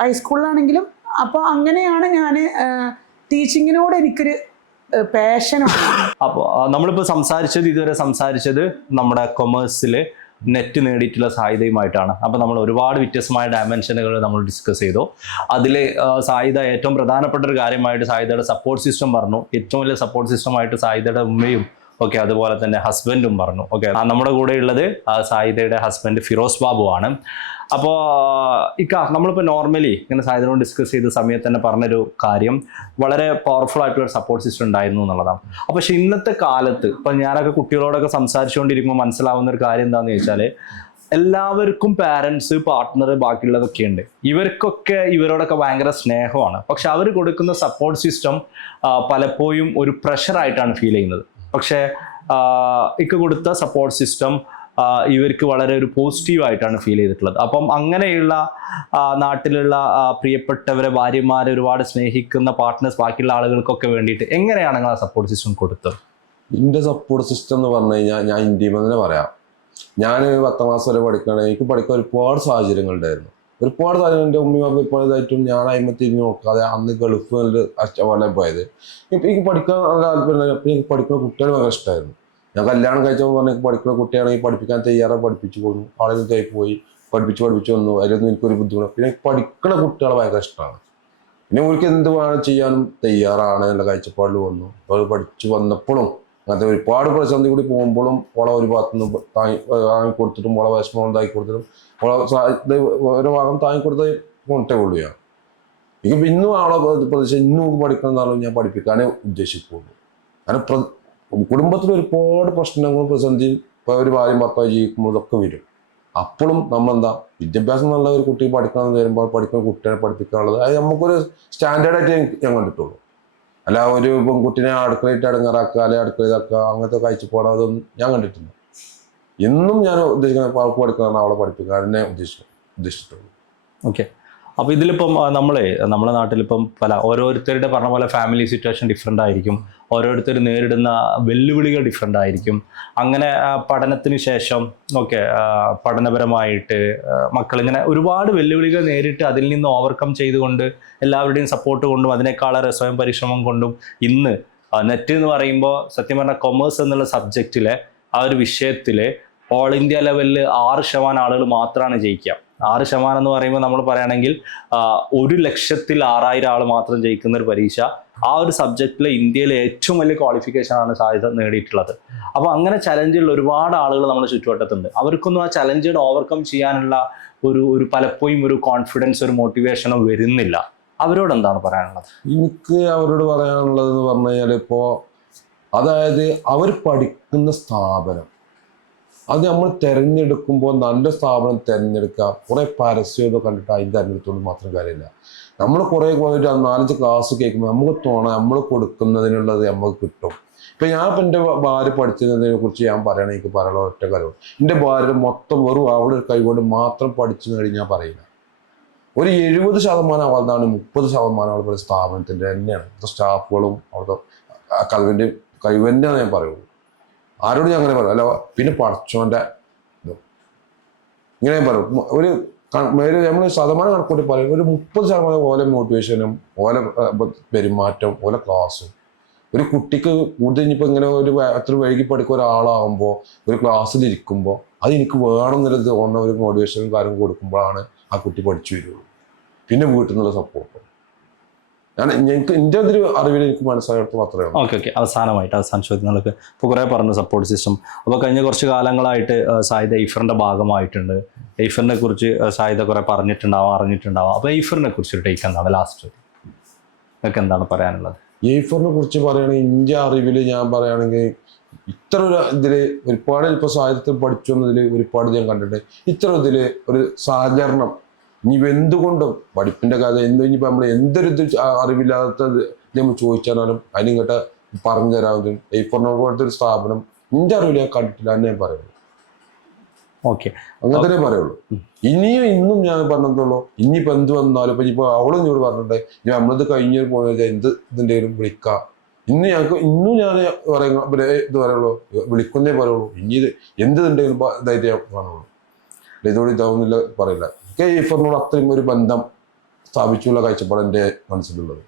ഹൈസ്കൂളിലാണെങ്കിലും. അപ്പോൾ അങ്ങനെയാണ് ഞാൻ ടീച്ചിങ്ങിനോട് എനിക്കൊരു പാഷനാണ്. അപ്പോൾ നമ്മളിപ്പോൾ ഇതുവരെ സംസാരിച്ചത് നമ്മുടെ കൊമേഴ്സിൽ നെറ്റ് നേടിയിട്ടുള്ള സാധ്യതയുമായിട്ടാണ്. അപ്പോൾ നമ്മൾ ഒരുപാട് വ്യത്യസ്തമായ ഡയമെൻഷനുകൾ നമ്മൾ ഡിസ്കസ് ചെയ്തു. അതിൽ സായിദ ഏറ്റവും പ്രധാനപ്പെട്ട ഒരു കാര്യമായിട്ട് സായിദയുടെ സപ്പോർട്ട് സിസ്റ്റം പറഞ്ഞു. ഏറ്റവും വലിയ സപ്പോർട്ട് സിസ്റ്റമായിട്ട് സായിദയുടെ ഉമ്മയും അതുപോലെ തന്നെ ഹസ്ബൻഡും പറഞ്ഞു. നമ്മുടെ കൂടെ ഉള്ളത് സായിദയുടെ ഹസ്ബൻഡ് ഫിറോസ് ബാബു ആണ്. അപ്പോൾ നമ്മളിപ്പോൾ നോർമലി ഇങ്ങനെ സായിദനോട് ഡിസ്കസ് ചെയ്ത സമയത്ത് തന്നെ പറഞ്ഞൊരു കാര്യം, വളരെ പവർഫുൾ ആയിട്ടുള്ള സപ്പോർട്ട് സിസ്റ്റം ഉണ്ടായിരുന്നു എന്നുള്ളതാണ്. അപ്പോൾ പക്ഷെ ഇന്നത്തെ കാലത്ത് ഇപ്പം ഞാനൊക്കെ കുട്ടികളോടൊക്കെ സംസാരിച്ചുകൊണ്ടിരിക്കുമ്പോൾ മനസ്സിലാവുന്ന ഒരു കാര്യം എന്താണെന്ന് ചോദിച്ചാൽ, എല്ലാവർക്കും പാരൻസ്, പാർട്ട്ണർ, ബാക്കിയുള്ളതൊക്കെ ഉണ്ട്. ഇവർക്കൊക്കെ ഇവരോടൊക്കെ ഭയങ്കര സ്നേഹമാണ്. പക്ഷെ അവർ കൊടുക്കുന്ന സപ്പോർട്ട് സിസ്റ്റം പലപ്പോഴും ഒരു പ്രഷറായിട്ടാണ് ഫീൽ ചെയ്യുന്നത്. പക്ഷേ കൊടുത്ത സപ്പോർട്ട് സിസ്റ്റം ഇവർക്ക് വളരെ ഒരു പോസിറ്റീവായിട്ടാണ് ഫീൽ ചെയ്തിട്ടുള്ളത്. അപ്പം അങ്ങനെയുള്ള നാട്ടിലുള്ള പ്രിയപ്പെട്ടവരെ, ഭാര്യമാരെ ഒരുപാട് സ്നേഹിക്കുന്ന പാർട്ട്നേഴ്സ്, ബാക്കിയുള്ള ആളുകൾക്കൊക്കെ വേണ്ടിയിട്ട് എങ്ങനെയാണ് നിങ്ങൾ ആ സപ്പോർട്ട് സിസ്റ്റം കൊടുത്തത്? എൻ്റെ സപ്പോർട്ട് സിസ്റ്റം എന്ന് പറഞ്ഞു കഴിഞ്ഞാൽ ഞാൻ ഇന്ത്യയിൽ തന്നെ പറയാം. ഞാൻ 10ാം ക്ലാസ് വരെ പഠിക്കുകയാണെങ്കിൽ എനിക്ക് പഠിക്കാൻ ഒരുപാട് സാഹചര്യങ്ങളുണ്ടായിരുന്നു. ഒരുപാട് സാഹചര്യം എൻ്റെ ഉമ്മയും ഇപ്പോഴായിട്ടും ഞാൻ അയിമ തിരിഞ്ഞ് നോക്കാതെ അന്ന് ഗൾഫിൽ അഷ്ടപാടാൻ പോയത്. ഇപ്പം എനിക്ക് പഠിക്കാൻ നല്ല താല്പര്യം. അപ്പം എനിക്ക് പഠിക്കുന്ന കുട്ടികൾ ഭയങ്കര ഇഷ്ടമായിരുന്നു. ഞാൻ കല്യാണം കഴിച്ചപ്പോൾ പറഞ്ഞ പഠിക്കുന്ന കുട്ടിയാണെങ്കിൽ പഠിപ്പിക്കാൻ തയ്യാറായി പഠിപ്പിച്ചു പോന്നു. ആളുകൾക്കായി പോയി പഠിപ്പിച്ച് വന്നു. അതിലൊന്നും എനിക്കൊരു ബുദ്ധിമുട്ട്. പിന്നെ പഠിക്കുന്ന കുട്ടികളെ ഭയങ്കര ഇഷ്ടമാണ്. പിന്നെ അവർക്ക് എന്ത് വേണം ചെയ്യാനും തയ്യാറാണ് എന്നുള്ള കാഴ്ചപ്പാടിൽ വന്നു. അപ്പോൾ പഠിച്ചു വന്നപ്പോഴും അങ്ങനത്തെ ഒരുപാട് പ്രതിസന്ധി കൂടി പോകുമ്പോഴും ഓളെ ഒരു ഭാഗത്തുനിന്ന് താങ്ങി കൊടുത്തിട്ടും ഓളെ വിഷമം താങ്ങി കൊടുത്തിട്ടും ഓരോ ഭാഗം താങ്ങി കൊടുത്ത് കൊണ്ടേ ഉള്ളൂ. എനിക്ക് ഇന്നും ആളെ പ്രതീക്ഷ ഇന്നും പഠിക്കണം എന്നാലും ഞാൻ പഠിപ്പിക്കാനേ ഉദ്ദേശിക്കുള്ളൂ. കാരണം കുടുംബത്തിൽ ഒരുപാട് പ്രശ്നങ്ങളും പ്രതിസന്ധിയും ഒരു ഭാര്യയും ഭർത്താവ് ജീവിക്കുമ്പോൾ ഇതൊക്കെ വരും. അപ്പോഴും നമ്മളെന്താ, വിദ്യാഭ്യാസം നല്ല ഒരു കുട്ടി പഠിക്കണം എന്ന് വരുമ്പോൾ പഠിക്കുന്ന കുട്ടിയെ പഠിപ്പിക്കാനുള്ളത് അത് നമുക്കൊരു സ്റ്റാൻഡേർഡായിട്ട് ഞാൻ കണ്ടിട്ടുള്ളൂ. അല്ല ഒരു കുട്ടീനെ അടുക്കളയിട്ട് അടങ്ങാറാക്കുക, അല്ലെങ്കിൽ അടുക്കളയിലാക്കുക, അങ്ങനത്തെ കാഴ്ചപ്പാട് അതൊന്നും ഞാൻ കണ്ടിട്ടില്ല. എന്നും ഞാൻ ഉദ്ദേശിക്കുന്ന ആൾക്ക് പഠിക്കണം, അവളെ പഠിപ്പിക്കാൻ തന്നെ ഉദ്ദേശിച്ചിട്ടുള്ളൂ. ഓക്കെ. അപ്പോൾ ഇതിലിപ്പം നമ്മുടെ നാട്ടിലിപ്പം ഓരോരുത്തരുടെ പറഞ്ഞ പോലെ ഫാമിലി സിറ്റുവേഷൻ ഡിഫറെൻ്റ് ആയിരിക്കും. ഓരോരുത്തർ നേരിടുന്ന വെല്ലുവിളികൾ ഡിഫറെൻ്റ് ആയിരിക്കും. അങ്ങനെ പഠനത്തിന് ശേഷം പഠനപരമായിട്ട് മക്കളിങ്ങനെ ഒരുപാട് വെല്ലുവിളികൾ നേരിട്ട് അതിൽ നിന്ന് ഓവർകം ചെയ്തുകൊണ്ട് എല്ലാവരുടെയും സപ്പോർട്ട് കൊണ്ടും അതിനേക്കാളേറെ സ്വയം പരിശ്രമം കൊണ്ടും ഇന്ന് നെറ്റ് എന്ന് പറയുമ്പോൾ സത്യം പറഞ്ഞാൽ കൊമേഴ്സ് എന്നുള്ള സബ്ജക്റ്റിലെ ആ ഒരു വിഷയത്തിൽ ഓൾ ഇന്ത്യ ലെവലിൽ 6% ആളുകൾ മാത്രമാണ് ജയിക്കുക. 6% എന്ന് പറയുമ്പോൾ നമ്മൾ പറയുകയാണെങ്കിൽ 1,06,000 ആൾ മാത്രം ജയിക്കുന്ന ഒരു പരീക്ഷ. ആ ഒരു സബ്ജക്റ്റിലെ ഇന്ത്യയിലെ ഏറ്റവും വലിയ ക്വാളിഫിക്കേഷനാണ് സാധ്യത നേടിയിട്ടുള്ളത്. അപ്പോൾ അങ്ങനെ ചലഞ്ചുള്ള ഒരുപാട് ആളുകൾ നമ്മുടെ ചുറ്റുവട്ടത്തുണ്ട്. അവർക്കൊന്നും ആ ചലഞ്ചിനെ ഓവർകം ചെയ്യാനുള്ള ഒരു പലപ്പോഴും ഒരു കോൺഫിഡൻസ്, ഒരു മോട്ടിവേഷനോ വരുന്നില്ല. അവരോട് എന്താണ് പറയാനുള്ളത്? എനിക്ക് അവരോട് പറയാനുള്ളത് എന്ന് പറഞ്ഞു കഴിഞ്ഞാൽ, ഇപ്പോൾ അതായത് അവർ പഠിക്കുന്ന സ്ഥാപനം അത് നമ്മൾ തിരഞ്ഞെടുക്കുമ്പോൾ നല്ല സ്ഥാപനം തിരഞ്ഞെടുക്കുക. കുറേ പരസ്യമൊക്കെ കണ്ടിട്ട് അതിന് തിരഞ്ഞെടുത്തോണ്ട് മാത്രം കാര്യമില്ല. നമ്മൾ കുറേ പോയിട്ട് 4-5 ക്ലാസ് കേൾക്കുമ്പോൾ നമുക്ക് തോന്നാം നമ്മൾ കൊടുക്കുന്നതിനുള്ളത് നമുക്ക് കിട്ടും. ഇപ്പം ഞാൻ ഇപ്പം എൻ്റെ ഭാര്യ പഠിച്ചതിനെ കുറിച്ച് ഞാൻ പറയണേ, എനിക്ക് പറയാനുള്ള ഒറ്റ കാര്യം, എൻ്റെ ഭാര്യ മൊത്തം വെറും അവളുടെ കൈകൊണ്ട് മാത്രം പഠിച്ചു നേടി ഞാൻ പറയില്ല. ഒരു 70% അവളാണ്, 30% അവളുടെ സ്ഥാപനത്തിൻ്റെ തന്നെയാണ്. ഇവിടുത്തെ സ്റ്റാഫുകളും അവിടുത്തെ കഴിവ് തന്നെയാണ് ഞാൻ പറയുള്ളൂ. ആരോട് ഞാൻ അങ്ങനെ പറയും അല്ല. പിന്നെ പഠിച്ചോൻ്റെ ഇങ്ങനെ പറയും. ഒരു നമ്മൾ ശതമാനം കണക്കൂട്ടി പറയും, ഒരു 30% ഓലെ മോട്ടിവേഷനും ഓലെ പെരുമാറ്റം ഓലെ ക്ലാസ്സും. ഒരു കുട്ടിക്ക് കൂടുതൽ ഇനിയിപ്പോൾ ഇങ്ങനെ അത്ര വൈകി പഠിക്കുന്ന ഒരാളാകുമ്പോൾ ഒരു ക്ലാസ്സിലിരിക്കുമ്പോൾ അത് എനിക്ക് വേണമെന്നുള്ളത് തോന്നുന്ന ഒരു മോട്ടിവേഷനും കാര്യം കൊടുക്കുമ്പോഴാണ് ആ കുട്ടി പഠിച്ചു വരുള്ളൂ. പിന്നെ വീട്ടിൽ നിന്നുള്ള സപ്പോർട്ട്. എനിക്ക് എൻ്റെ ഒരു അറിവിൽ എനിക്ക് മനസ്സിലായിട്ട് മാത്രമേ ഉള്ളൂ. ഓക്കെ അവസാന ചോദ്യം നിങ്ങൾക്ക് ഇപ്പോൾ കുറേ പറഞ്ഞു സപ്പോർട്ട് സിസ്റ്റം. അപ്പോൾ കഴിഞ്ഞ കുറച്ച് കാലങ്ങളായിട്ട് സായിദ എയ്ഫറിൻ്റെ ഭാഗമായിട്ടുണ്ട്. എയ്ഫറിനെ കുറിച്ച് സായിദ കുറേ പറഞ്ഞിട്ടുണ്ടാവാം, അറിഞ്ഞിട്ടുണ്ടാവാം. അപ്പോൾ എയ്ഫറിനെ കുറിച്ചൊരു ടേക്ക് എന്താണ് ലാസ്റ്റ് നിങ്ങൾക്ക് എന്താണ് പറയാനുള്ളത്? എയ്ഫറിനെ കുറിച്ച് പറയുകയാണെങ്കിൽ എൻ്റെ അറിവിൽ ഞാൻ പറയുകയാണെങ്കിൽ ഇത്ര ഒരു ഇതിൽ ഒരുപാട് ഇപ്പോൾ സാഹിത്യത്തിൽ പഠിച്ചു എന്നതിൽ ഒരുപാട് ഞാൻ കണ്ടിട്ട് ഇത്ര ഇതിൽ ഒരു സഹകരണം ഇനി എന്തുകൊണ്ടും പഠിപ്പിൻ്റെ കഥ ഇനിയിപ്പോൾ നമ്മൾ എന്തൊരു ഇത് അറിവില്ലാത്തത് നമ്മൾ ചോദിച്ചാലും അതിനിങ്ങോട്ട് പറഞ്ഞു തരാവുന്നതും എയ്ഫറിനെ പോലത്തെ ഒരു സ്ഥാപനം എൻ്റെ അറിവിൽ ഞാൻ കണ്ടിട്ടില്ല എന്ന് ഞാൻ പറയുള്ളൂ. ഓക്കെ, അങ്ങനെ തന്നെ പറയുള്ളൂ. ഇന്നും ഞാൻ പറഞ്ഞതുള്ളൂ. ഇനിയിപ്പോൾ എന്ത് വന്നാലും ഇപ്പം ഇപ്പോൾ അവളും ഇങ്ങോട്ട് പറഞ്ഞിട്ട് ഇനി നമ്മളിത് കഴിഞ്ഞ് പോകുന്ന എന്ത് ഇതിൻ്റെയും വിളിക്കാം. ഇന്നും ഞാൻ ഇത് പറയുള്ളൂ, വിളിക്കുന്നേ പറയുള്ളൂ. ഇനി ഇത് എന്തുണ്ടെങ്കിലും ഇതായിട്ട് ഞാൻ കാണുള്ളൂ. ഇതോട് ഇതാവുന്നില്ല പറയില്ല. എനിക്ക് എയ്ഫറിനോട് അത്രയും ഒരു ബന്ധം സ്ഥാപിച്ചുള്ള കാഴ്ചപ്പാട് എൻ്റെ മനസ്സിലുള്ളത്.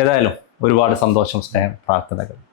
ഏതായാലും ഒരുപാട് സന്തോഷം, സ്നേഹം, പ്രാർത്ഥനകൾ.